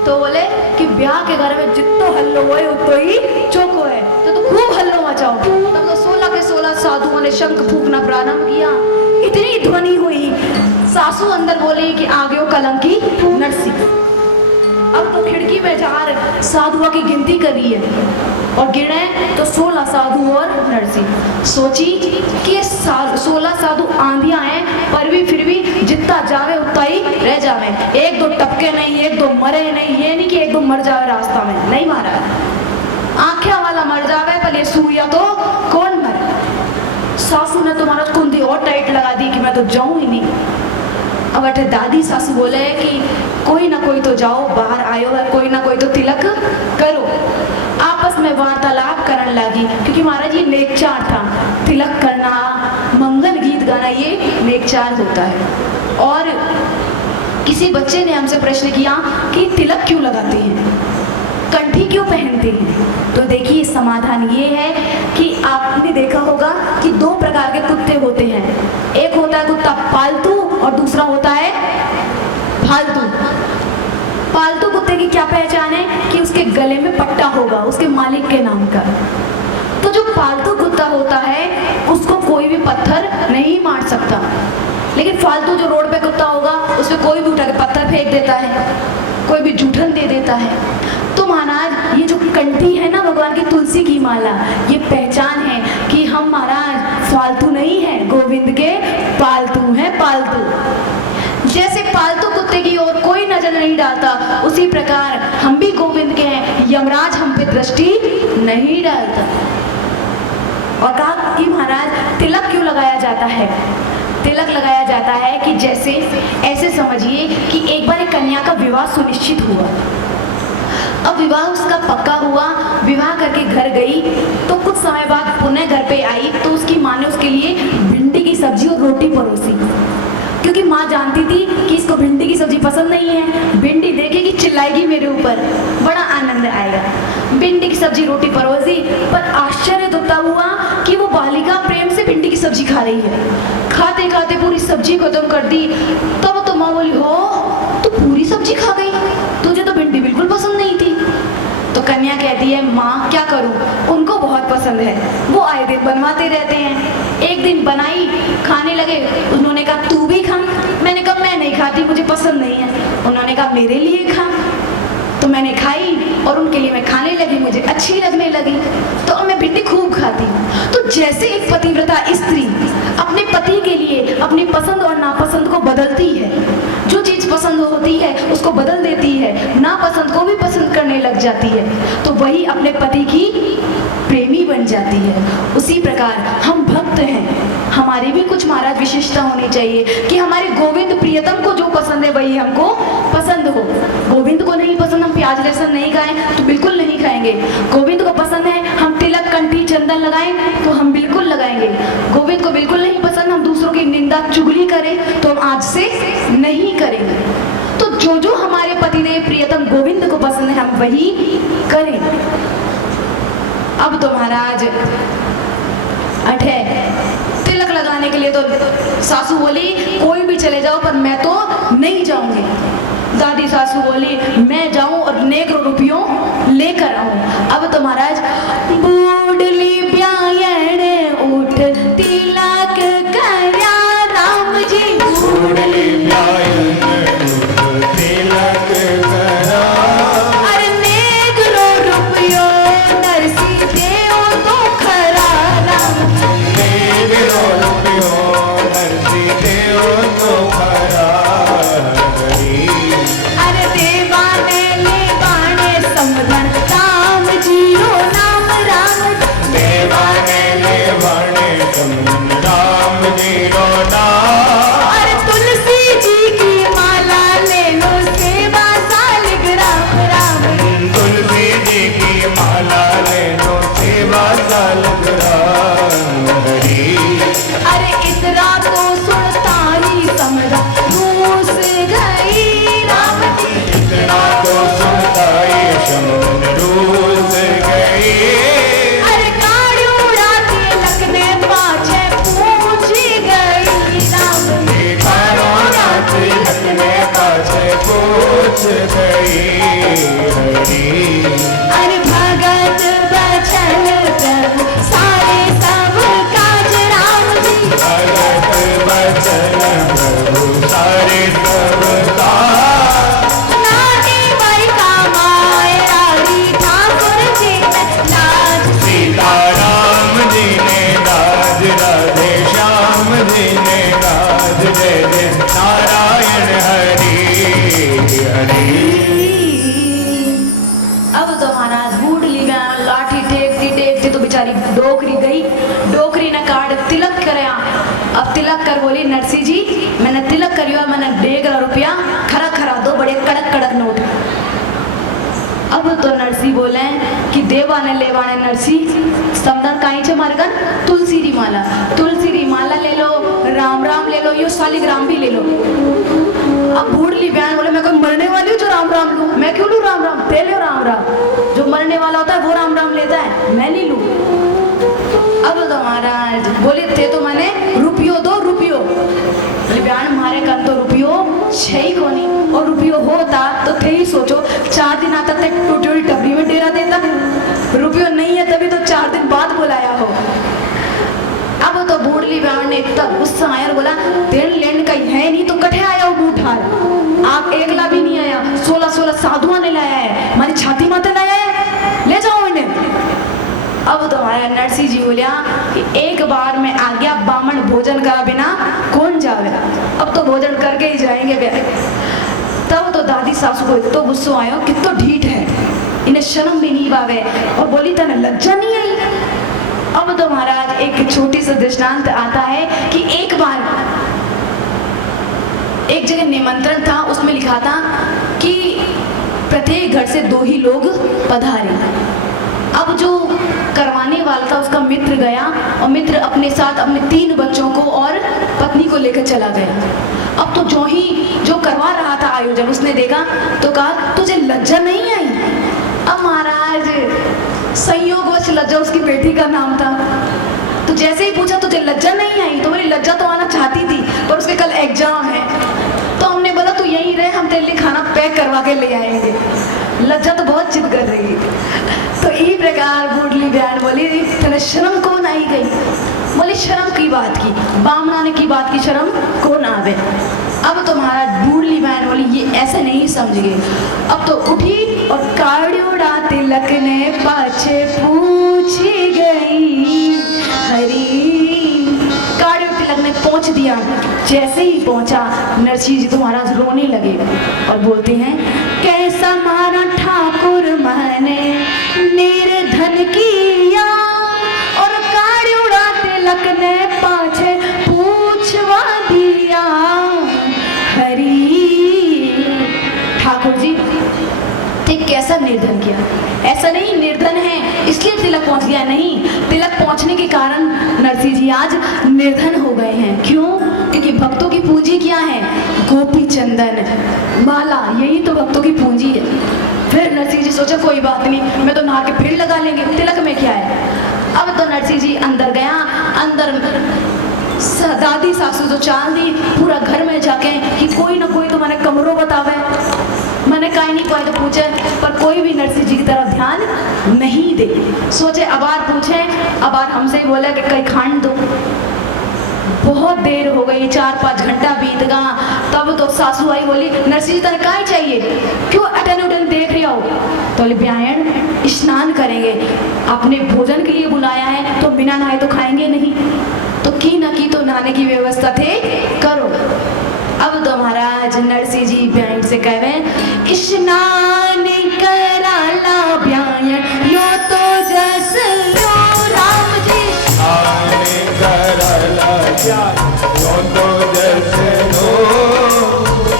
तो बोले कि ब्याह के घर में जितो हल्लो होए उतो ही चौको है, तो खूब हल्लो मचाओ। तब तो 16 के 16 साधुओं ने शंख फूकना प्रारंभ किया, इतनी ध्वनि हुई, सासू अंदर बोली कि आगे हो कलंकी नरसिंह। अब तो खिड़की में जार साधुओं की गिनती कर रही है और गिने तो 16 साधु और नरसिंह। सोची कि 16 साधु आंधियां हैं पर भी फिर भी जितना जावे उतना ही रह जावे, एक दो टपके नहीं, एक दो मरे नहीं, ये नहीं कि एक दो मर जावे रास्ता में, नहीं मारा, आंखें वाला मर जावे पर ये सूर्या तो कौन मरे। सासू ने तो महाराज कुंदी और टाइट लगा दी कि मैं तो जाऊं ही नहीं। अब अटे दादी सासू बोले कि कोई ना कोई तो जाओ, बाहर आयो है, कोई ना कोई तो तिलक करो। आपस में वार्तालाप करने लगी क्योंकि महाराज ये नेकचार था, तिलक करना, मंगल गीत गाना ये नेकचार होता है। और किसी बच्चे ने हमसे प्रश्न किया कि तिलक क्यों लगाते हैं, कंठी क्यों पहनते हैं? तो देखिए समाधान ये है कि आपने देखा होगा कि दो प्रकार के कुत्ते होते हैं। एक होता है कुत्ता पालतू और दूसरा होता है फालतू। पालतू कुत्ते की क्या पहचान है कि उसके गले में पट्टा होगा उसके मालिक के नाम का। तो जो पालतू कुत्ता होता है उसको कोई भी पत्थर नहीं मार सकता, लेकिन फालतू जो रोड पे कुत्ता होगा उस पर कोई भी उठा के पत्थर फेंक देता है, कोई भी जूठन दे देता है। तो महाराज ये जो कंठी है ना भगवान की तुलसी की माला, ये पहचान है कि हम महाराज फालतू नहीं है, गोविंद के पालतू हैं, पालतू। जैसे पालतू कुत्ते की ओर कोई नजर नहीं डालता, उसी प्रकार हम भी गोविंद के हैं, यमराज हम पे दृष्टि नहीं डालता। और कहा कि महाराज तिलक क्यों लगाया जाता है? तिलक लगाया जाता है कि जैसे ऐसे समझिए कि एक बार एक कन्या का विवाह सुनिश्चित हुआ। अब विवाह उसका पक्का हुआ, विवाह करके घर गई, तो कुछ समय बाद पुनः घर पे आई तो उसकी माँ ने उसके लिए भिंडी की सब्जी और रोटी परोसी, क्योंकि माँ जानती थी कि इसको भिंडी की सब्जी पसंद नहीं है। भिंडी देखेगी चिल्लाएगी मेरे ऊपर, बड़ा आनंद आएगा। भिंडी की सब्जी रोटी परोसी, पर आश्चर्य तो तब हुआ कि वो बालिका प्रेम से भिंडी की सब्जी खा रही है। खाते खाते पूरी सब्जी खत्म कर दी। तब तो माँ बोली, हो तू पूरी सब्जी खा गई, तुझे तो भिंडी बिल्कुल पसंद नहीं थी। तो कन्या कहती है, माँ क्या करूँ, उनको बहुत पसंद है, वो आए दिन बनवाते रहते हैं। एक दिन बनाई, खाने लगे, उन्होंने कहा तू भी खा। मैंने कहा मैं नहीं खाती, मुझे पसंद नहीं है। उन्होंने कहा मेरे लिए खा। तो मैंने खाई और उनके लिए मैं खाने लगी, मुझे अच्छी लगने लगी, तो अब मैं भिंडी खूब खाती हूँ। तो जैसे एक पतिव्रता स्त्री अपने पति के लिए अपनी पसंद और नापसंद को बदलती है, जो चीज पसंद होती है उसको बदल देती है, नापसंद को भी पसंद करने लग जाती है, तो वही अपने पति की प्रेमी बन जाती है। उसी प्रकार हम भक्त हैं, हमारी भी कुछ महाराज विशेषता होनी चाहिए कि हमारे गोविंद प्रियतम को जो पसंद है वही हमको पसंद हो। गोविंद को नहीं पसंद हम प्याज लहसुन नहीं खाएं तो बिल्कुल नहीं खाएंगे। गोविंद को पसंद है हम तिलक कंठी चंदन लगाएं तो हम बिल्कुल लगाएंगे। गोविंद को बिल्कुल नहीं पसंद हम दूसरों की निंदा चुगली करें तो हम आज से नहीं करेंगे। तो जो जो हमारे पतिदेव प्रियतम गोविंद को पसंद है हम वही करें। अब तो महाराज अठे तिलक लगाने के लिए तो सासू बोली कोई भी चले जाओ पर मैं तो नहीं जाऊंगी। दादी सासू बोली मैं जाऊं और नेक रुपयों लेकर आऊं। अब तो महाराज बूढ़ली ब्यायण उठ तिलक करया राम जी, बूढ़ली ब्यायण उठ तिलक करा, अरे नेक रुपयों नरसी देओ तो खरा राम, नेक रुपयों नरसी देओ तो खरा। अरे देवाने लेवाने समधन राम जीरो नाम राम, देवाने लेवाने समधन राम जीरो नाम, अरे तुलसी जी की माला ले लो सेवा सालिग्राम राम, तुलसी जी की माला ले लो सेवा सालिग्राम हरी। अरे इतरा तो सुनता ही समझा रूस गई राम जी, इतना तो सुनता ही शमन रूस गई, अरे गाड़ियों राती लखने पाछे पूछ गई राम, कारों रात लगने पाछे पूछ गई हरी। अरे भगत बचन प्रभु सारे सब काज राम जी, भगत बचन प्रभु सारे सब काज, नानी बाई का माया ठाकुर जी ने लाज, सीताराम जी ने राज राधे श्याम जी ने राज जय जय नारायण हरि हरि। अब तो महाराज बूढ़ ली लाठी टेकती टेकती तो बेचारी डोकरी गई, डोकरी ने काट तिलक करया। अब तिलक कर बोली नरसी जी मैंने तिलक करियो, मैंने 1.5 रुपया खरा खरा दो, बड़े कड़क कड़क नोट। अब तो नरसी बोले कि देवाने लेवाने नरसी समदन काई छे मारगन तुलसी री माला, तुलसी री माला ले लो, राम राम ले लो, यो शालिग्राम भी ले लो। अब बूढ़ली बयान बोले मैं कोई मरने वाली हूँ जो राम राम लूं, मैं क्यों लूं राम राम, दे लो राम राम। जानने वाला होता है वो राम राम लेता है, मैं नहीं लूँ। अब तो महाराज बोले थे तो मैंने रुपयो दो रुपयो, बोले बयान मारे कर तो रुपयो छे ही कोनी, और रुपयो होता तो थे ही सोचो 4 दिन आता तक टूटी हुई डबरी में डेरा देता, रुपयो नहीं है तभी तो 4 दिन बाद बुलाया हो। अब तो बूढ़ली बयान ने इतना गुस्सा आया और बोला तेन लेन का है नहीं तो कठे आया हो बूठार, आप एकला भी नहीं आया, 16 साधुआ ने लाया है, हमारी छाती माते लाया है, ले जाओ इन्हें। अब तो हमारा नरसिंह जी बोलिया कि एक बार में आ गया बामण भोजन करा बिना कौन जावे, अब तो भोजन करके ही जाएंगे बे। तब तो दादी सासू को इतना गुस्सा आयो कितना ढीठ है, इन्हें शर्म भी नहीं पावे, और बोली तने लज्जा नहीं आई। अब तो महाराज एक छोटी सा दृष्टांत आता है कि एक बार एक जगह निमंत्रण था, उसमें लिखा था कि प्रत्येक घर से 2 ही लोग पधारे। अब जो करवाने वाला था उसका मित्र गया, और मित्र अपने साथ अपने 3 बच्चों को और पत्नी को लेकर चला गया। अब तो जो करवा रहा था आयोजन, उसने देखा तो कहा तुझे लज्जा नहीं आई। अब महाराज संयोगवश लज्जा उसकी बेटी का नाम था, तो जैसे ही पूछा तुझे लज्जा नहीं आई, तो मेरी लज्जा तो आना चाहती थी पर उसके कल एग्जाम है, तो हमने बोला तू यहीं रहे, हम तेरे लिए खाना पैक करवा के ले आएंगे। लज्जा तो बहुत जिद कर रही थी। तो इस प्रकार बूढ़ली बयान बोली तेरे शर्म कौन आई गई, बोली शर्म की बात की, बामनाने की बात की शर्म कौन आवे। अब तो महाराज बूढ़ली बयान बोली ये ऐसे नहीं समझ गए। अब तो उठी और काड़ियोड़ा तिलक ने पाछे पूछी गई हरी, काड़ियों तिलक ने पहुंच दिया। जैसे ही पहुंचा नरसिंह जी तो महाराज रोने लगे और बोलते हैं कैसा मारा ठाकुर माने निर्धन किया, और काड़ियोड़ा तिलक ने पाछे पूछवा दिया हरी। ठाकुर जी ठीक कैसा निर्धन किया, ऐसा नहीं निर्धन है इसलिए तिलक पहुंच गया, नहीं, तिलक पहुंचने के कारण नरसिंह जी आज निर्धन हो गए हैं। क्यों? क्योंकि भक्तों की पूंजी क्या है, गोपी चंदन माला, यही तो भक्तों की पूंजी है। फिर नरसिंह जी सोचा कोई बात नहीं, मैं तो नहा के फिर लगा लेंगे, तिलक में क्या है। अब तो नरसिंह जी अंदर गया, अंदर दादी सासू तो चाल दी पूरा घर में जाके कि कोई ना कोई तो मैंने कमरों बतावे, मैंने कहीं नहीं कोई तो पूछे, पर कोई भी नरसिंह जी की तरफ ध्यान नहीं दे। सोचे अबार पूछे, अबार हमसे ही बोला कि कहीं खान दो। बहुत देर हो गई, 4-5 घंटा बीत गया। तब तो सासू आई बोली नरसिंह जी तेरे काय चाहिए, क्यों अटन उटन देख रहे हो। तो बोले ब्यायन स्नान करेंगे, आपने भोजन के लिए बुलाया है तो बिना नहाए तो खाएंगे नहीं, तो की न की तो नहाने की व्यवस्था थे करो। अब तो महाराज नरसिंह जी ब्यायन से कह रहे स्नान कराला ब्यायन यो तो जस लो राम जी,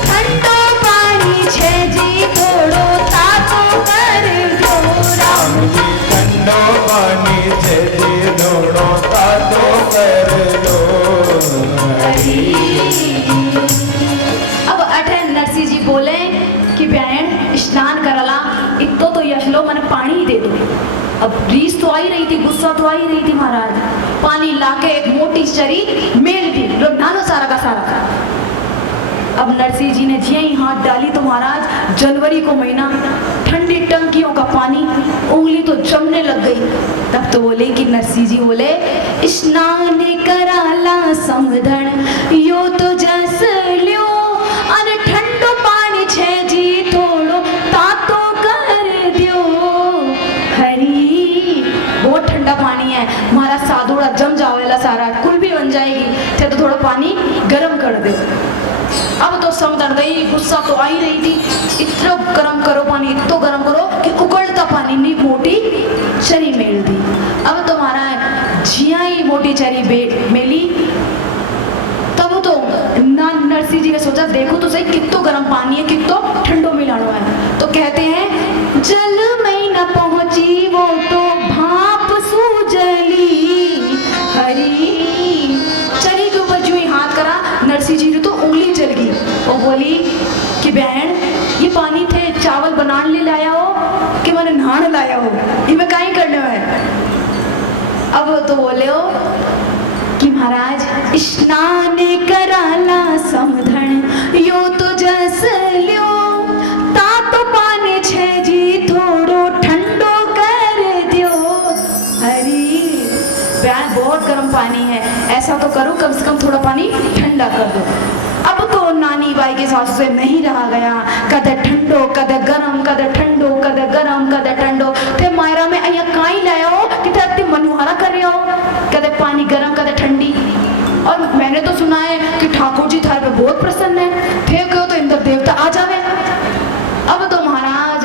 ठंडो पानी छे जी थोड़ो तातो कर दो राम जी, ठंडो पानी छे जी थोड़ो तातो कर दो हरी। अब अठे नरसिंह जी बोले कि बहन स्नान करला इतो तो यश लो, मैंने पानी दे दो। अब रीस तो आई रही थी, गुस्सा तो आई रही थी महाराज, पानी लाके एक मोटी चरी मेल दी, लो नानो सारा का सारा। अब नरसिंह जी ने जी ही हाथ डाली तो महाराज जनवरी को महीना, ठंडी टंकियों का पानी, उंगली तो जमने लग गई। तब तो बोले कि नरसिंह जी बोले स्नान कराला समधन यो तो जस ल्यो, अन ठंडो पानी छे जी थोड़ो तातो कर दियो हरी। बहुत ठंडा पानी है महाराज, साधुड़ा जम जावेला सारा, कुल भी बन जाएगी, थे तो थोड़ा पानी गर्म कर दे। अब तो समझ गई, गुस्सा तो आ ही रही थी, इतना गर्म करो पानी, इतना गर्म करो कि उकड़ता पानी नहीं मोटी चरी मेल दी। अब तो महाराज जिया ही मोटी चरी मेली। तब तो नरसिंह जी ने सोचा देखो तो सही कितना गर्म पानी है, कितना ठंडो मिलाना है। तो कहते हैं जल में न पहुंची वो तो भाप सूजली हरी। चरी के ऊपर जो ही हाथ करा नरसिंह जी ने तो उंगली जल गई और बोली कि बहन ये पानी थे चावल बनाने ले लाया हो कि मैंने नहा नाण लाया हो, इमें काई करने है। अब तो बोले हो कि महाराज स्नान कराला समधन यो तो जस लियो ता तो पानी छे जी थोड़ो ठंडो कर दियो। अरे प्यार बहुत गर्म पानी है, ऐसा तो करो कम से कम थोड़ा पानी ठंडा कर दो। अब तो नानी बाई के सासू से नहीं रहा गया, कदे ठंडो कदे गरम कदे ठंडो कदे गरम कदे ठंडो थे मायरा में अया काई लाया हो कि ते मनोहरा कर रहे हो, कदे पानी गरम कदे ठंडी। और मैंने तो सुना है कि ठाकुर जी थारे पे बहुत प्रसन्न है, थे क्यों तो इंद्र देवता आ जावे। अब तो महाराज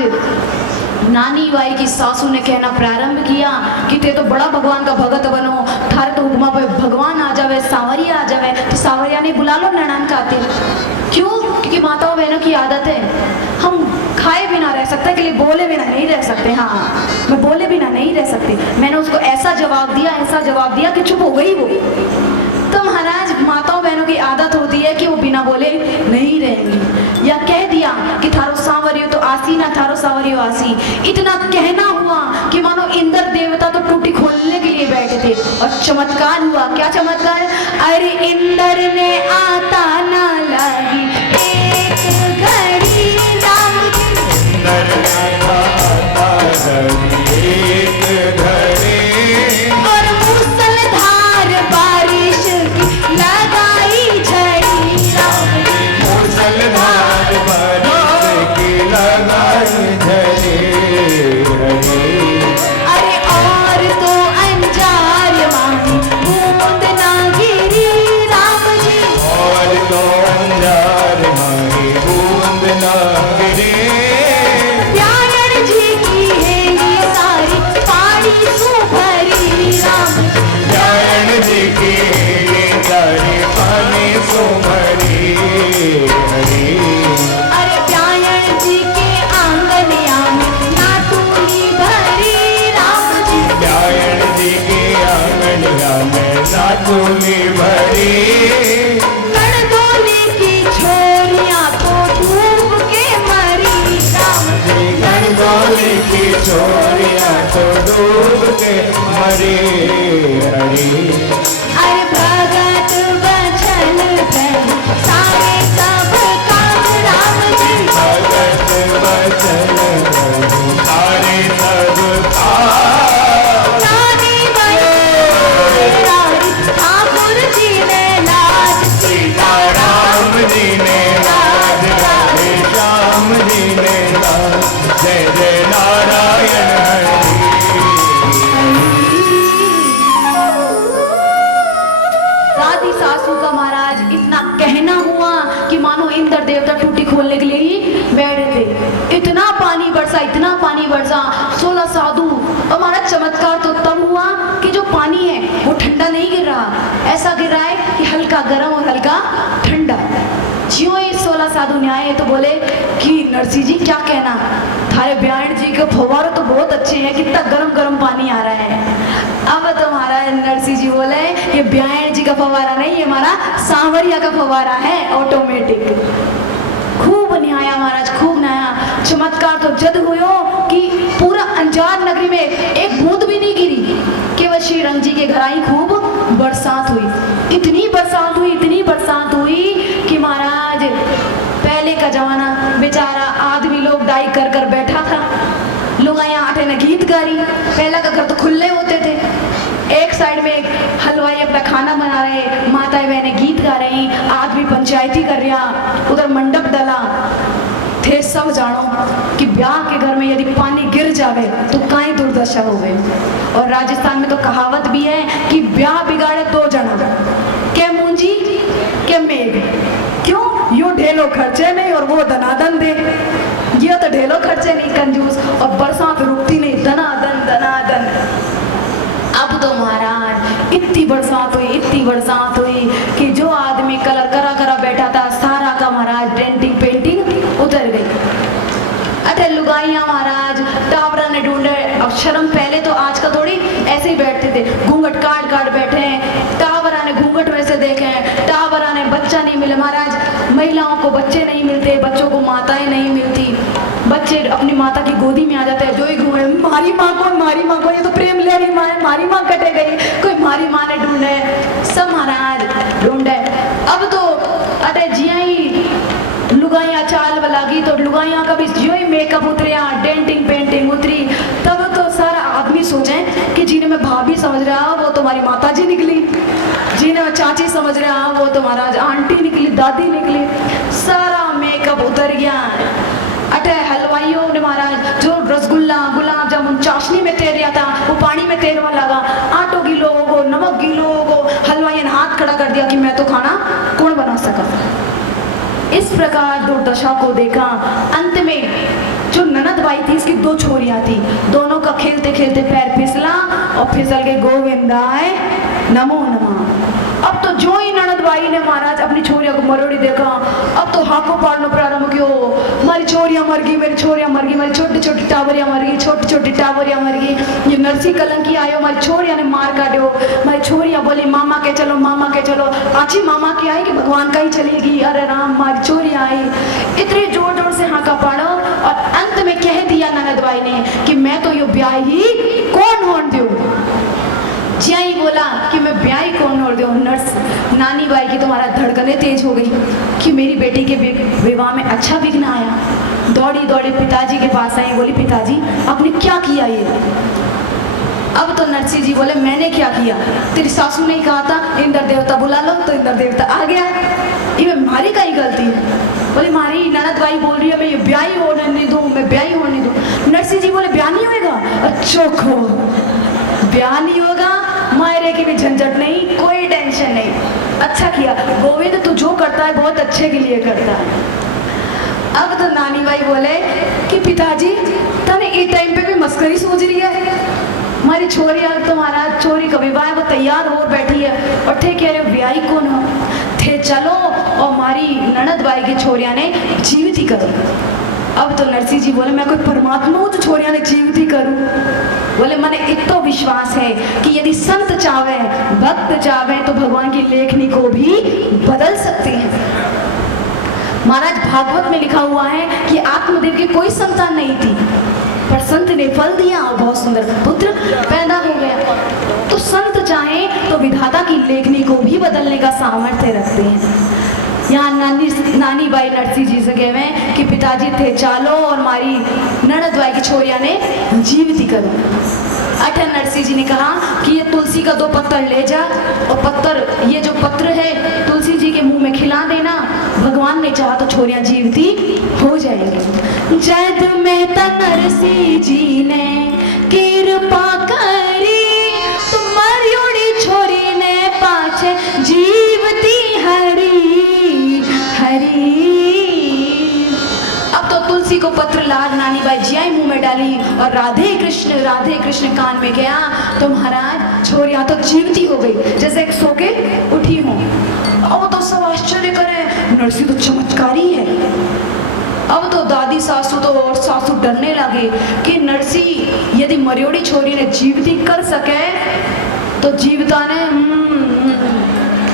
नानी बाई की सासू ने कहना प्रारंभ किया कि ते तो बड़ा भगवान का भगत बनो, थारे तो हुक्मा पे भगवान आ जावे, सावरिया आ जावे, तो सावरिया ने बुला लो नैनान खातिर। क्यों? क्योंकि माताओं बहनों की आदत है, हम खाए बिना रह सकते, के लिए बोले बिना नहीं रह सकते। हाँ, मैं बोले बिना नहीं रह सकती। मैंने उसको ऐसा जवाब दिया कि चुप हो गई वो। तो महाराज माताओं बहनों की आदत होती है कि वो बिना बोले नहीं रहेंगी, या कह दिया कि थारो सांवरियो तो आसी ना थारो सांवरियो आसी। इतना कहना हुआ कि मानो इंद्र देवता तो टूटी खोलने के लिए बैठे थे, और चमत्कार हुआ। क्या चमत्कार? अरे इंद्र ने आता ना लगी एक घड़ी राम एक घड़ी और मूसलधार बारिश की लगाई झड़ी राम मुसलधार बारिश की लगाई झड़ी। अरे और तो अंजार माही बूंद ना गिरी राम जी, और तो अंजार माही बूंद ना गिरी। प्यारण जी की है ये सारी पानी सुभरी राम जी, नारायण जी की ये सारी पानी सुमरी। हरी अरे प्यारण जी के आंगनिया में नाटूली भरी राम जी, नारायण जी की आंगनिया में नाचुली भरी। गणगौली की छोरियां तो डूब के मरी राम जी, गणगौली की छोरियां तो डूब के मरी। हरी अरे भगत बचन बहन सारे सब काम राम जी, भगत वचन सारे सब नानी बड़ी ठाकुर जी ने लाज सीताराम जी ने लाज राधे श्याम जी ने लाज। जय जय नारायण हरि। दादी सासू का महाराज इतना कहना हुआ कि मानो इंद्र देवता टूटी खोलने के लिए ही बैठे थे। इतना पानी बरसा 16 साधु। और महाराज चमत्कार तो तब हुआ कि जो पानी है वो ठंडा नहीं गिर रहा, ऐसा गिर रहा है कि हल्का गर्म और हल्का ठंडा। ज्यों ही 16 साधु ने आए तो बोले कि नरसिंह जी क्या कहना, थारे ब्याण जी के फव्वारे तो बहुत अच्छे हैं, कितना गरम गरम पानी आ रहा है। अब तो महाराज नरसिंह जी बोले ये ब्याण जी का फव्वारा नहीं, ये हमारा सांवरिया का फव्वारा है ऑटोमेटिक। खूब नहाया महाराज, खूब नहाया। चमत्कार तो जद हुयो कि पूरा अंजार नगरी में एक बूंद भी नहीं गिरी, केवल श्री रंग जी के घर आई खूब बरसात हुई। इतनी बरसात हुई कि महाराज पहले का जमाना बेचारा आदमी लोग दाई कर कर बैठा था, लोग यहाँ आटे ने गीत गा रही। पहला का घर तो खुले होते थे, एक साइड में एक हलवाई अपना खाना बना रहे, माताएं बहनें गीत गा रही, आदमी पंचायती कर रहा, उधर मंडप डला थे। सब जानो कि ब्याह के घर में यदि पानी गिर जावे तो काई दुर्दशा हो गई। और राजस्थान में तो कहावत भी है कि ब्याह बिगाड़े 2 जना, क्या मूंजी क्या मेघ। क्यों? यो ढेलो खर्चे नहीं और वो दनादन दे। ये तो ढेलो खर्चे नहीं कंजूस, और बरसात रुकती नहीं, दनादन। अब तो महाराज इतनी बरसात हुई कि जो आदमी कलर करा बैठा था सारा का महाराज डेंटिंग पेंटिंग उतर गई। अरे लुगाइयां महाराज टावरा ने ढूंढे। अब शर्म, पहले तो आज का थोड़ी ऐसे ही बैठते थे, घूंघट काट बैठे हैं। टावरा ने घूंघट वैसे देखे हैं, टावरा ने बच्चा नहीं मिला महाराज। महिलाओं को बच्चे नहीं मिलते, बच्चों को माताएं नहीं मिलती, बच्चे अपनी माता की गोदी में आ जाते हैं, जो ही घूमे मारी माँ को, ये तो प्रेम लेरी माँ है, मारी माँ कटे गई, कोई मारी माँ ने ढूंढे, सब महाराज ढूंढे। अब तो अटे जिया ही लुगाइया चाल लगी, तो लुगाइया का भी जो ही मेकअप उतरिया, डेंटिंग पेंटिंग उतरी, तब तो सारा आदमी सोचे कि जिन्हें मैं भाभी समझ रहा वो तुम्हारी माता जी निकली, जिन्हें मैं चाची समझ रहा वो तुम्हारा आंटी निकली, दादी निकली, सारा मेकअप उतर गया। अटे हलवाइयों ने महाराज जो रसगुल्ला गुलाब जामुन चाशनी में तैर रहा था वो पानी में तैरने लगा, आटो गीलो हो गो, नमक गीलो हो गो, हलवाई ने हाथ खड़ा कर दिया कि मैं तो खाना कौन बना सका। इस प्रकार दुर्दशा को देखा। अंत में जो ननद बाई थी इसकी दो छोरियां थी, दोनों का खेलते खेलते पैर फिसला और फिसल के गोविंदाय नमो नमः। अब तो जो ही ननद बाई ने महाराज अपनी छोरिया को मरोड़ी देखा, अब तो हाको पाड़ना प्रारंभ किया, हमारी छोरियां मर गई, मेरी छोरियां मर गई, मेरी छोटी छोटी टावरियां मर गई, छोटी छोटी टावरियां मर गई, ये नरसी कलंकी आयो, हमारी छोरिया ने मार काटो। हमारी छोरियां बोली मामा के चलो, मामा के चलो, आची मामा के आई कि भगवान का ही चलेगी, अरे राम हमारी छोरियां आई, इतने जोर जोर से हाका पाड़ो। और अंत में कह दिया ननद बाई ने कि मैं तो यो ब्याह ही कौन होन दूं। जिया ही बोला कि मैं ब्याह कौन हो दूं। नर्स नानी बाई की तुम्हारा धड़कनें तेज हो गई कि मेरी बेटी के विवाह में अच्छा विघ्न आया। दौड़ी दौड़ी पिताजी के पास आई, बोली पिताजी आपने क्या किया ये। अब तो नरसी जी बोले मैंने क्या किया, तेरी सासू ने ही कहा था इंद्र देवता बुला लो, तो इंद्र देवता आ गया, ये हमारी का ही गलती है। बोले हमारी ननद बाई बोल रही है मैं ये ब्याह ही होने नहीं दूं, मैं ब्याह ही होने दूं। नरसी जी बोले ब्याह नहीं होएगा, अच्छा खो ब्याह नहीं होगा, मायरे की भी झंझट नहीं, कोई टेंशन नहीं। अच्छा किया गोविंद, तू जो करता है बहुत अच्छे के लिए करता है। अब तो नानी बाई बोले कि पिताजी तने इस टाइम पे भी मस्करी सोच रही है, हमारी छोरी अब तुम्हारा छोरी का विवाह वो तैयार हो बैठी है और थे कह रहे ब्याह कौन हो थे, चलो और हमारी ननद बाई की छोरिया ने जीवित ही करो। अब तो नरसी जी बोले मैं कोई परमात्मा हूँ जो छोरिया ने जीवित ही करूँ। बोले मैंने इतना विश्वास है कि यदि संत चावे भक्त चावे तो भगवान की लेखनी को भी बदल सकते हैं। महाराज भागवत में लिखा हुआ है कि आत्मदेव की कोई संतान नहीं थी, पर संत ने फल दिया और बहुत सुंदर पुत्र पैदा हो गया। तो संत चाहे तो विधाता की लेखनी को भी बदलने का सामर्थ्य रखते हैं। यहाँ नानी बाई नरसी जी से कहे हैं कि पिताजी थे चालो और हमारी ननद बाई की छोरिया ने जीवित ही करो। अठन नरसी जी ने कहा कि ये तुलसी का 2 पत्थर ले जा और पत्थर ये जो पत्र है तुलसी जी के मुंह में खिला देना, भगवान ने चाहा तो छोरियां जीवित ही हो जाएंगी। जद में नरसी जी ने कृपा करी तुम्हारी छोरी ने पाछे जीवती हरी हरी। अब तो तुलसी को पत्र लाद नानी बाई जिया मुंह में डाली और राधे कृष्ण कान में गया, तो महाराज छोरिया तो जीवती हो गई जैसे एक सो के उठी हो। अब तो सब आश्चर्य करे, नरसी तो चमत्कारी है। अब तो दादी सासू तो और सासू डरने लगे कि नरसी यदि मरियोड़ी छोरी ने जीवती कर सके तो जीवता ने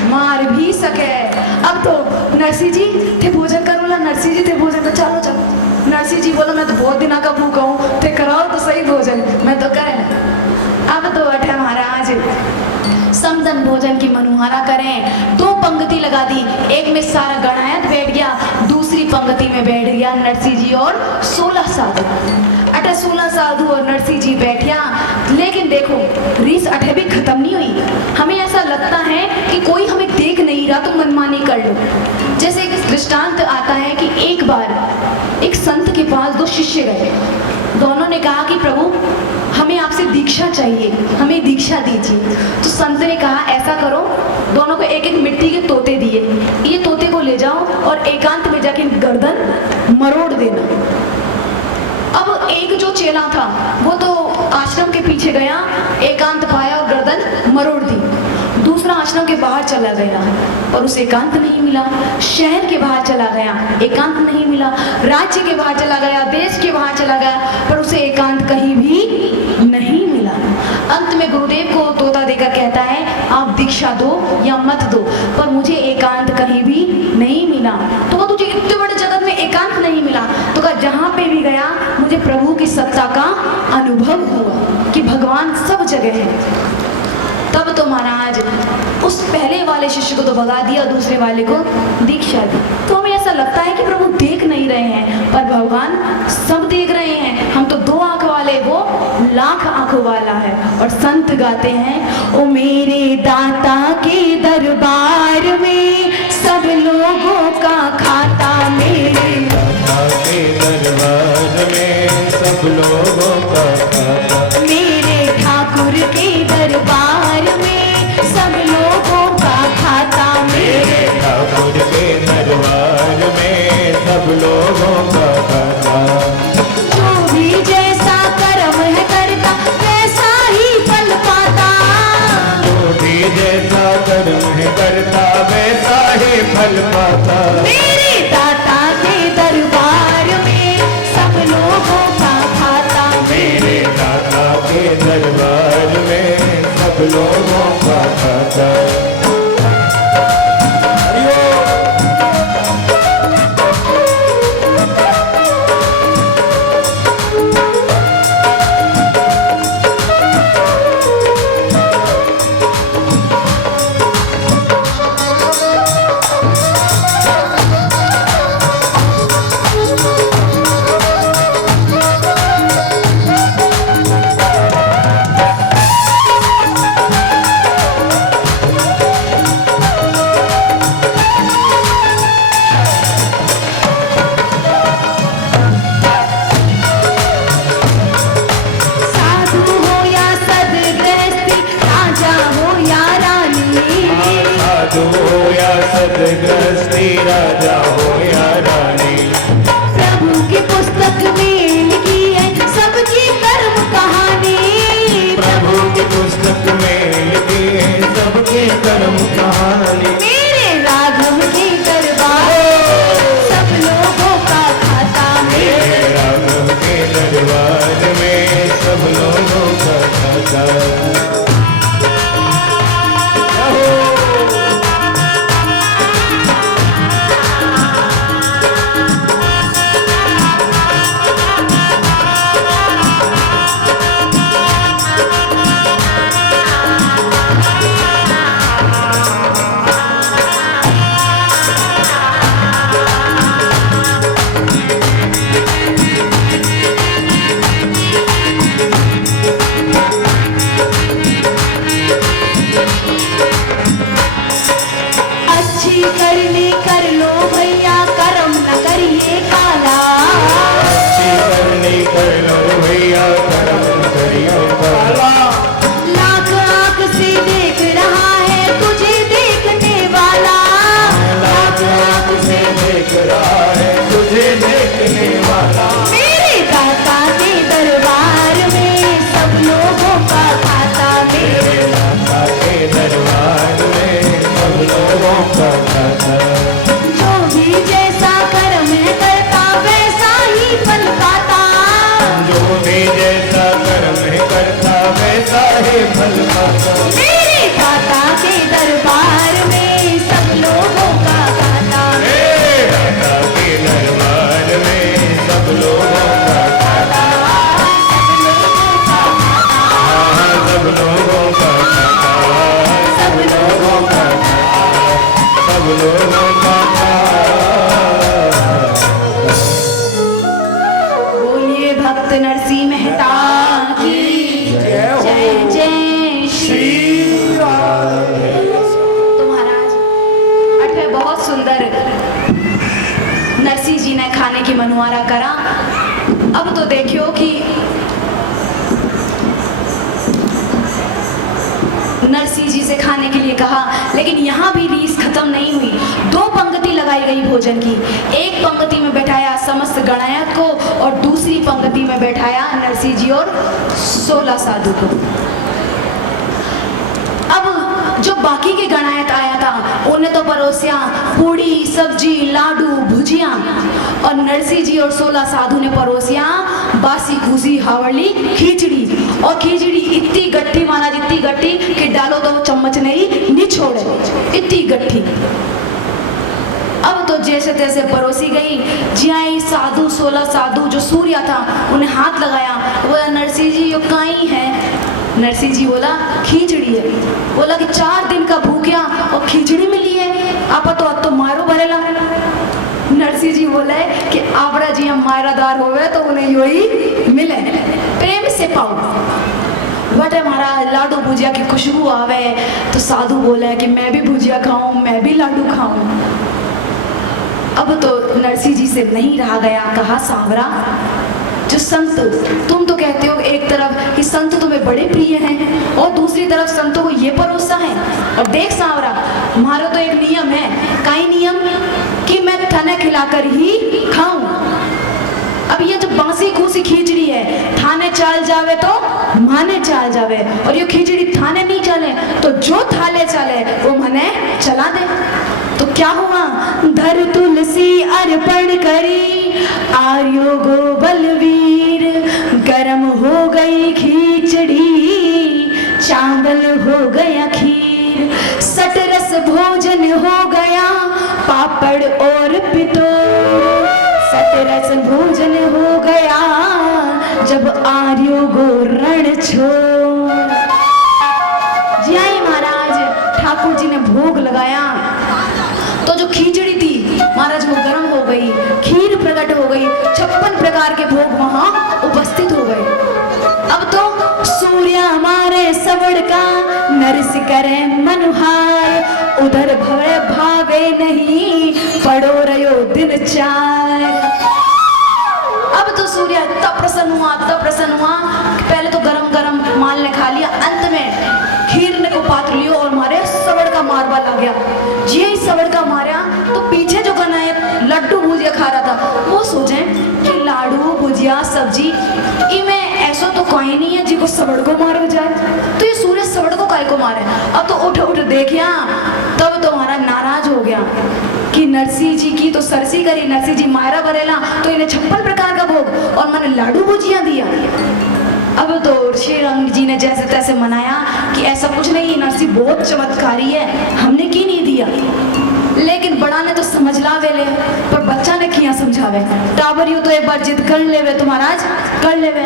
मार भी सके। अब तो नरसी जी थे भोजन करो ला, नरसी जी थे भोजन कर, चलो चलो। नरसी जी बोलो मैं तो बहुत दिन का भूखा हूँ, थे कराओ तो सही भोजन, मैं तो करें। अब तो अठे महाराज समदन भोजन की मनुहारा करें। 2 पंक्ति लगा दी, एक में सारा गणायत बैठ गया, दूसरी पंक्ति में बैठ गया नरसी जी और 16 साधु। अठे 16 साधु और नरसी जी बैठिया। लेकिन देखो रीस अठे भी खत्म नहीं हुई। हमें ऐसा लगता है कि कोई हमें देख नहीं रहा तो मनमानी कर लो। जैसे एक दृष्टांत आता है कि एक बार एक संत के पास 2 शिष्य गए, दोनों ने कहा कि प्रभु हमें आपसे दीक्षा चाहिए, हमें दीक्षा दीजिए। तो संत ने कहा ऐसा करो, दोनों को एक एक मिट्टी के तोते दिए, ये तोते को ले जाओ और एकांत में जाके गर्दन मरोड़ देना। अब एक जो चेला था वो तो आश्रम के पीछे गया, एकांत पाया और गर्दन मरोड़ दी। दूसरा आश्रम के बाहर चला गया और उसे एकांत नहीं मिला। शहर के बाहर चला गया, एकांत नहीं मिला। राज्य के बाहर चला गया, देश के बाहर चला गया, पर उसे एकांत कहीं भी नहीं मिला। अंत में गुरुदेव को तोता देकर कहता है आप दीक्षा दो या मत दो, पर मुझे एकांत कहीं भी नहीं मिला। तो वो तुझे इतने बड़े एकांत नहीं मिला, तो कहा जहां पे भी गया मुझे प्रभु की सत्ता का अनुभव जगह है। तब तो महाराज उस पहले वाले शिष्य को तो भगा दिया, दूसरे वाले को दीक्षा दी। तो हमें ऐसा लगता है कि प्रभु देख नहीं रहे हैं, पर भगवान सब देख रहे हैं। हम तो 2 आंख वाले, वो लाख आंखों वाला है। और संत गाते हैं, ओ मेरे दाता के दरबार में सब लोगों का खाता, मेरे दाता के दरबार में सब लोगों का खाता, मेरे ठाकुर के दरबार में सब लोगों का खाता, मेरे ठाकुर के दरबार में सब लोगों का खाता। जो भी जैसा कर्म है करता वैसा ही फल पाता, जो भी जैसा कर्म है करता वैसा ही फल पाता। मेरे दाता के दरबार में सब लोगों का खाता, मेरे दाता के दरबार में सब लोगों का खाता। साधु हो या सद्गृहस्थी, राजा हो या रानी, साधु हो या सद्गृहस्थी, राजा हो या रानी, प्रभु की पुस्तक में लिखी है सबकी कर्म कहानी, प्रभु की पुस्तक में लिखी है सबकी कर्म कहानी। मेरे राघव के दरबार सब लोगों का खाता, मेरे राघव के दरबार में सब लोगों का खाता। अच्छी करनी कर लो भैया, कर्म न करिए काला, अच्छी करनी कर लो भैया, कर्म करियो काला। लाख आंख से देख रहा है तुझे देखने वाला, लाख आंख से देख रहा है तुझे देखने वाला। मेरे दाता के दरबार में सब लोगों का खाता, मेरे दाता के दरबार में सब लोगों का खाता। जो भी जैसा कर्म है करता वैसा ही फल पाता, जो भी जैसा कर्म है करता वैसा ही फल पाता। मेरे दाता के दरबार में सब लोगों का खाता, मेरे दाता के दरबार में सब लोगों का खाता। हाँ, सब लोगों का खाता, सब लोगों का खाता, सब लोगों का खाता। बोलिए भक्त नरसिंह मेहता की जय जय श्री राम। तो महाराज अठवे बहुत सुंदर नरसिंह जी ने खाने की मनवारा करा। अब तो देखियो कि नरसिंह जी से खाने के लिए कहा, लेकिन यहाँ भी रीस खत्म नहीं हुई। 2 पंक्ति लगाई गई भोजन की। एक पंक्ति में बैठाया समस्त गणायत को और दूसरी पंक्ति में बैठाया नरसिंह जी और 16 साधु को। अब जो बाकी के गणायत आया था उन्हें तो परोसिया पूड़ी, सब्जी, लाडू, भुजिया, और नरसिंह जी और 16 साधु ने परोसिया बासी खूसी हावड़ी खिचड़ी। और खिचड़ी इतनी गट्ठी माना जितनी गट्ठी कि डालो तो चम्मच नहीं निछोड़े, इतनी गट्ठी। अब तो जैसे तैसे परोसी गई। जियाई साधु 16 साधु जो सूर्या था उन्हें हाथ लगाया, बोला नरसिंह जी यो काई है। नरसिंह जी बोला खिचड़ी है। बोला कि 4 दिन का भूखिया और खिचड़ी मिली है, आप तो मारो भरेला। नरसिंह जी बोले कि आपरा जी हम मायरादार होवे तो उन्हें यो ही मिले, प्रेम से पाओ। बटे महाराज लाडू भुजिया की खुशबू आवे तो साधु बोले कि मैं भी भुजिया खाऊं, मैं भी लाडू खाऊं। अब तो नरसिंह जी से नहीं रहा गया, कहा सांवरा जो संत, तुम तो कहते हो एक तरफ कि संत तुम्हें बड़े प्रिय हैं और दूसरी तरफ संतों को ये भरोसा है। और देख सांवरा, हमारा तो एक नियम है, काई नियम कि मैं थाने खिलाकर ही खाऊं। अब ये जो बांसी घूसी खिचड़ी है, थाने चाल जावे तो माने चाल जावे, और ये खिचड़ी थाने नहीं चले तो जो थाले चले वो मने चला दे। तो क्या हुआ, धर तुलसी अर्पण करी आर्यो गो बलवीर, गरम हो गई खिचड़ी चावल हो गया खीर, सटरस भोजन हो गया पापड़ और पितो, सटरस भोजन हो गया जब आर्यो गो रण छोड़। जय महाराज, ठाकुर जी ने भोग लगाया तो जो खिचड़ी थी महाराज वो गर्म हो गई, खीर प्रकट हो गई, 56 प्रकार के भोग वहां उपस्थित हो गए। अब तो सूर्य हमारे सवड़ का नरस करे मनुहार, उधर भवे भावे नहीं पड़ो रयो दिन चार। अब तो सूर्य तब प्रसन्न हुआ, पहले तो गरम गरम माल ने खा लिया, अंत में खीर ने को पात्र लियो और मारे सवड़ का मारवा लग गया। जी सवड़ का मारा तो पीछे जो गना है लड्डू भुजिया खा रहा था, वो सोचे कि लाडू भुजिया सब्जी इमें ऐसा तो कोई नहीं है जिसको सवड़ को मारो जाए, तो ये सूर्य सवड़ को काय को मारे। अब तो उठ उठ देखिया, तब तो हमारा नाराज हो गया कि नरसिंह जी की तो सरसी करी, नरसिंह जी मायरा भरेला तो इन्हें 56 प्रकार का भोग और मैंने लाडू भुजिया दिया। अब तो श्री रंग जी ने जैसे तैसे मनाया कि ऐसा कुछ नहीं, नरसिंह बहुत चमत्कारी है, हमने की नहीं दिया। लेकिन बड़ा ने तो समझ लावे ले, पर बच्चा ने किया समझावे। टाबरियो तो एक बार जिद कर लेवे तो महाराज कर लेवे।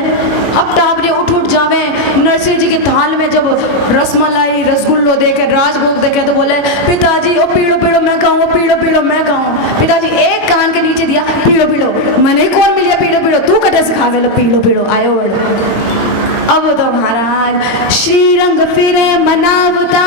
अब टाबरियो उठ उठ जावे, नरसिंह जी के थाल में जब रसमलाई रसगुल्लो देखे, राजभोग देखे तो बोले पिताजी ओ पीड़ो पीड़ो मैं खाऊं, पीड़ो पीड़ो मैं खाऊं। पिताजी एक कान के नीचे दिया, पीड़ो पीड़ो, मैंने कौन मिलिया पीड़ो पीड़ो, तू कटे से खावे लो पीड़ो पीड़ो आयो बड़ो। अब तो महाराज श्री रंग फिरे मनावता,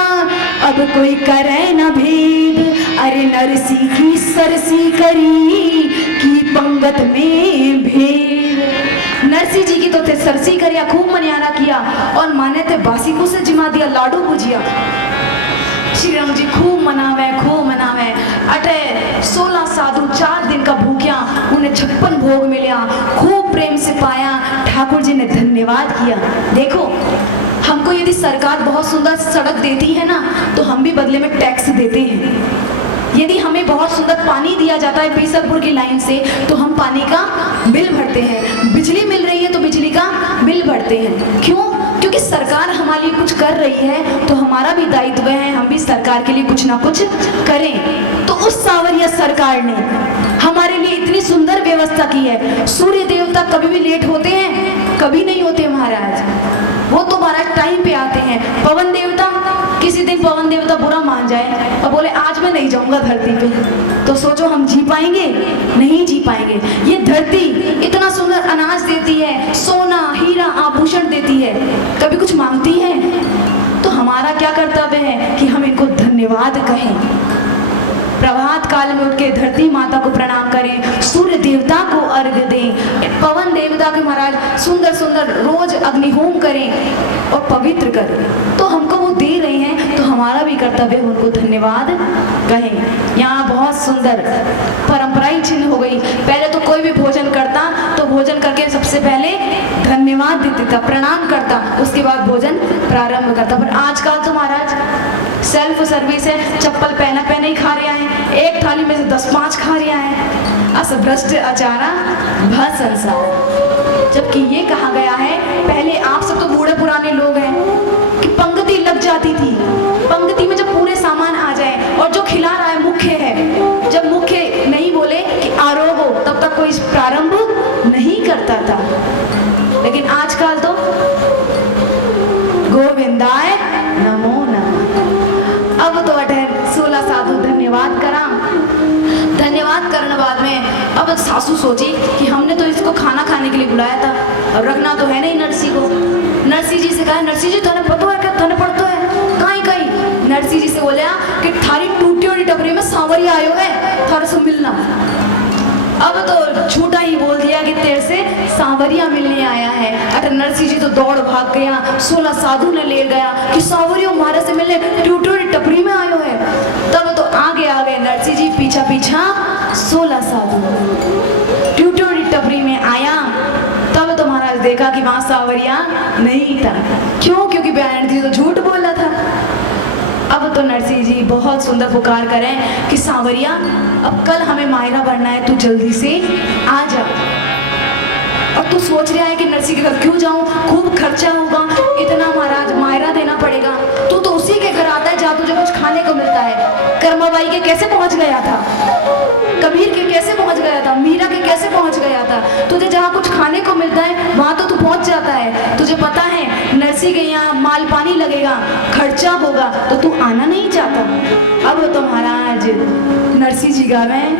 अब कोई करे न भेद, अरे नरसी की सरसी करी की पंगत में भेद। नरसिंह जी की तो थे सरसी करिया, खूब मनियारा किया और माने थे बासी को से जिमा दिया लाडू भुजिया। श्री राम जी खूब मनावे अटे 16 साधु 4 दिन का भूखिया, उन्हें 56 भोग मिलिया, खूब प्रेम से पाया। ठाकुर जी ने धन्यवाद किया। देखो हमको यदि सरकार बहुत सुंदर सड़क देती है ना तो हम भी बदले में टैक्स देते हैं। यदि हमें बहुत सुंदर पानी दिया जाता है बीसलपुर की लाइन से तो हम पानी का बिल भरते हैं, बिजली मिल रही है तो बिजली का बिल भरते हैं। क्यों? क्योंकि सरकार हमारे लिए कुछ कर रही है तो हमारा भी दायित्व है हम भी सरकार के लिए कुछ ना कुछ करें। तो उस सांवरिया सरकार ने हमारे लिए इतनी सुंदर व्यवस्था की है। सूर्य देवता कभी भी लेट होते हैं? कभी नहीं होते महाराज, वो तो महाराज टाइम पे आते हैं। पवन देवता, किसी दिन पवन देवता बुरा मान जाए और बोले आज मैं नहीं जाऊंगा धरती पे, तो सोचो हम जी पाएंगे? नहीं जी पाएंगे। ये धरती इतना सुंदर अनाज देती है, सोना हीरा आभूषण देती है, कभी कुछ मांगती है? तो हमारा क्या कर्तव्य है कि हम इनको धन्यवाद कहें। प्रभात काल में उठ के धरती माता को प्रणाम करें, सूर्य देवता को अर्घ्य दें, पवन देवता के महाराज सुंदर सुंदर रोज अग्निहोम करें और पवित्र करें। तो हमको वो दे रहे हैं तो हमारा भी कर्तव्य है उनको धन्यवाद कहें। यहाँ बहुत सुंदर परंपराई चिन्ह हो गई। पहले तो कोई भी भोजन करता तो भोजन करके सबसे पहले धन्यवाद देता था, प्रणाम करता, उसके बाद भोजन प्रारंभ करता। पर आजकल तो महाराज सेल्फ सर्विस है, चप्पल पहने ही खा रहे हैं, एक थाली में से 10-5 खा रहे हैं। अस भ्रष्ट आचारा भ संसार। जबकि ये कहा गया है, पहले आप सब तो बूढ़े पुराने लोग हैं कि पंक्ति लग जाती थी, पंक्ति में जब पूरे सामान आ जाए और जो खिला रहा है मुख्य है, जब मुख्य नहीं बोले कि आरोगो तब तक कोई प्रारंभ नहीं करता था। लेकिन आजकल तो सासू सोची कि हमने तो इसको खाना खाने के लिए बुलाया था और रखना तो है नहीं नरसी को। नरसी जी से कहा, नरसी जी थाने पतो है क्या, थाने पड़तो है कहीं कहीं। नरसी जी से बोला कि थारी टूटी हुई टपरी में सांवरिया आयो है, थारे से मिलना। अब तो झूठा ही बोल दिया कि तेरे से सांवरिया मिलने आया है। अगर नरसी जी तो दौड़ भाग गया, 16 साधु ने ले गया कि सांवरिया हमारे से मिलने टूटी हुई टपरी में आयो है। तब तो आगे आ गए नरसी जी, पीछा पीछा 16 साधु टूटी हुई टपरी में आया। तब तो महाराज देखा कि वहां सांवरिया नहीं था। क्यों? क्योंकि बयान जी तो झूठ बोला था। अब तो नरसिंह जी बहुत सुंदर पुकार करें कि सांवरिया अब कल हमें मायरा बनना है, तू जल्दी से आ जा। और तू सोच रहा है कि नरसिंह के घर क्यों जाऊं, खूब खर्चा होगा, इतना महाराज मायरा देना पड़ेगा। तू तो उसी के घर आता है जहाँ तुझे कुछ खाने को मिलता है। कर्माबाई के कैसे पहुंच गया था, कबीर के कैसे पहुंच गया था, मीरा के कैसे पहुंच गया था। तुझे जहाँ कुछ खाने को मिलता है वहां तो तू पहुंच जाता है। तुझे पता है नरसिंह के यहाँ माल पानी लगेगा, खर्चा होगा, तो तू आना नहीं चाहता। अब तो महाराज नरसिंह जी गावे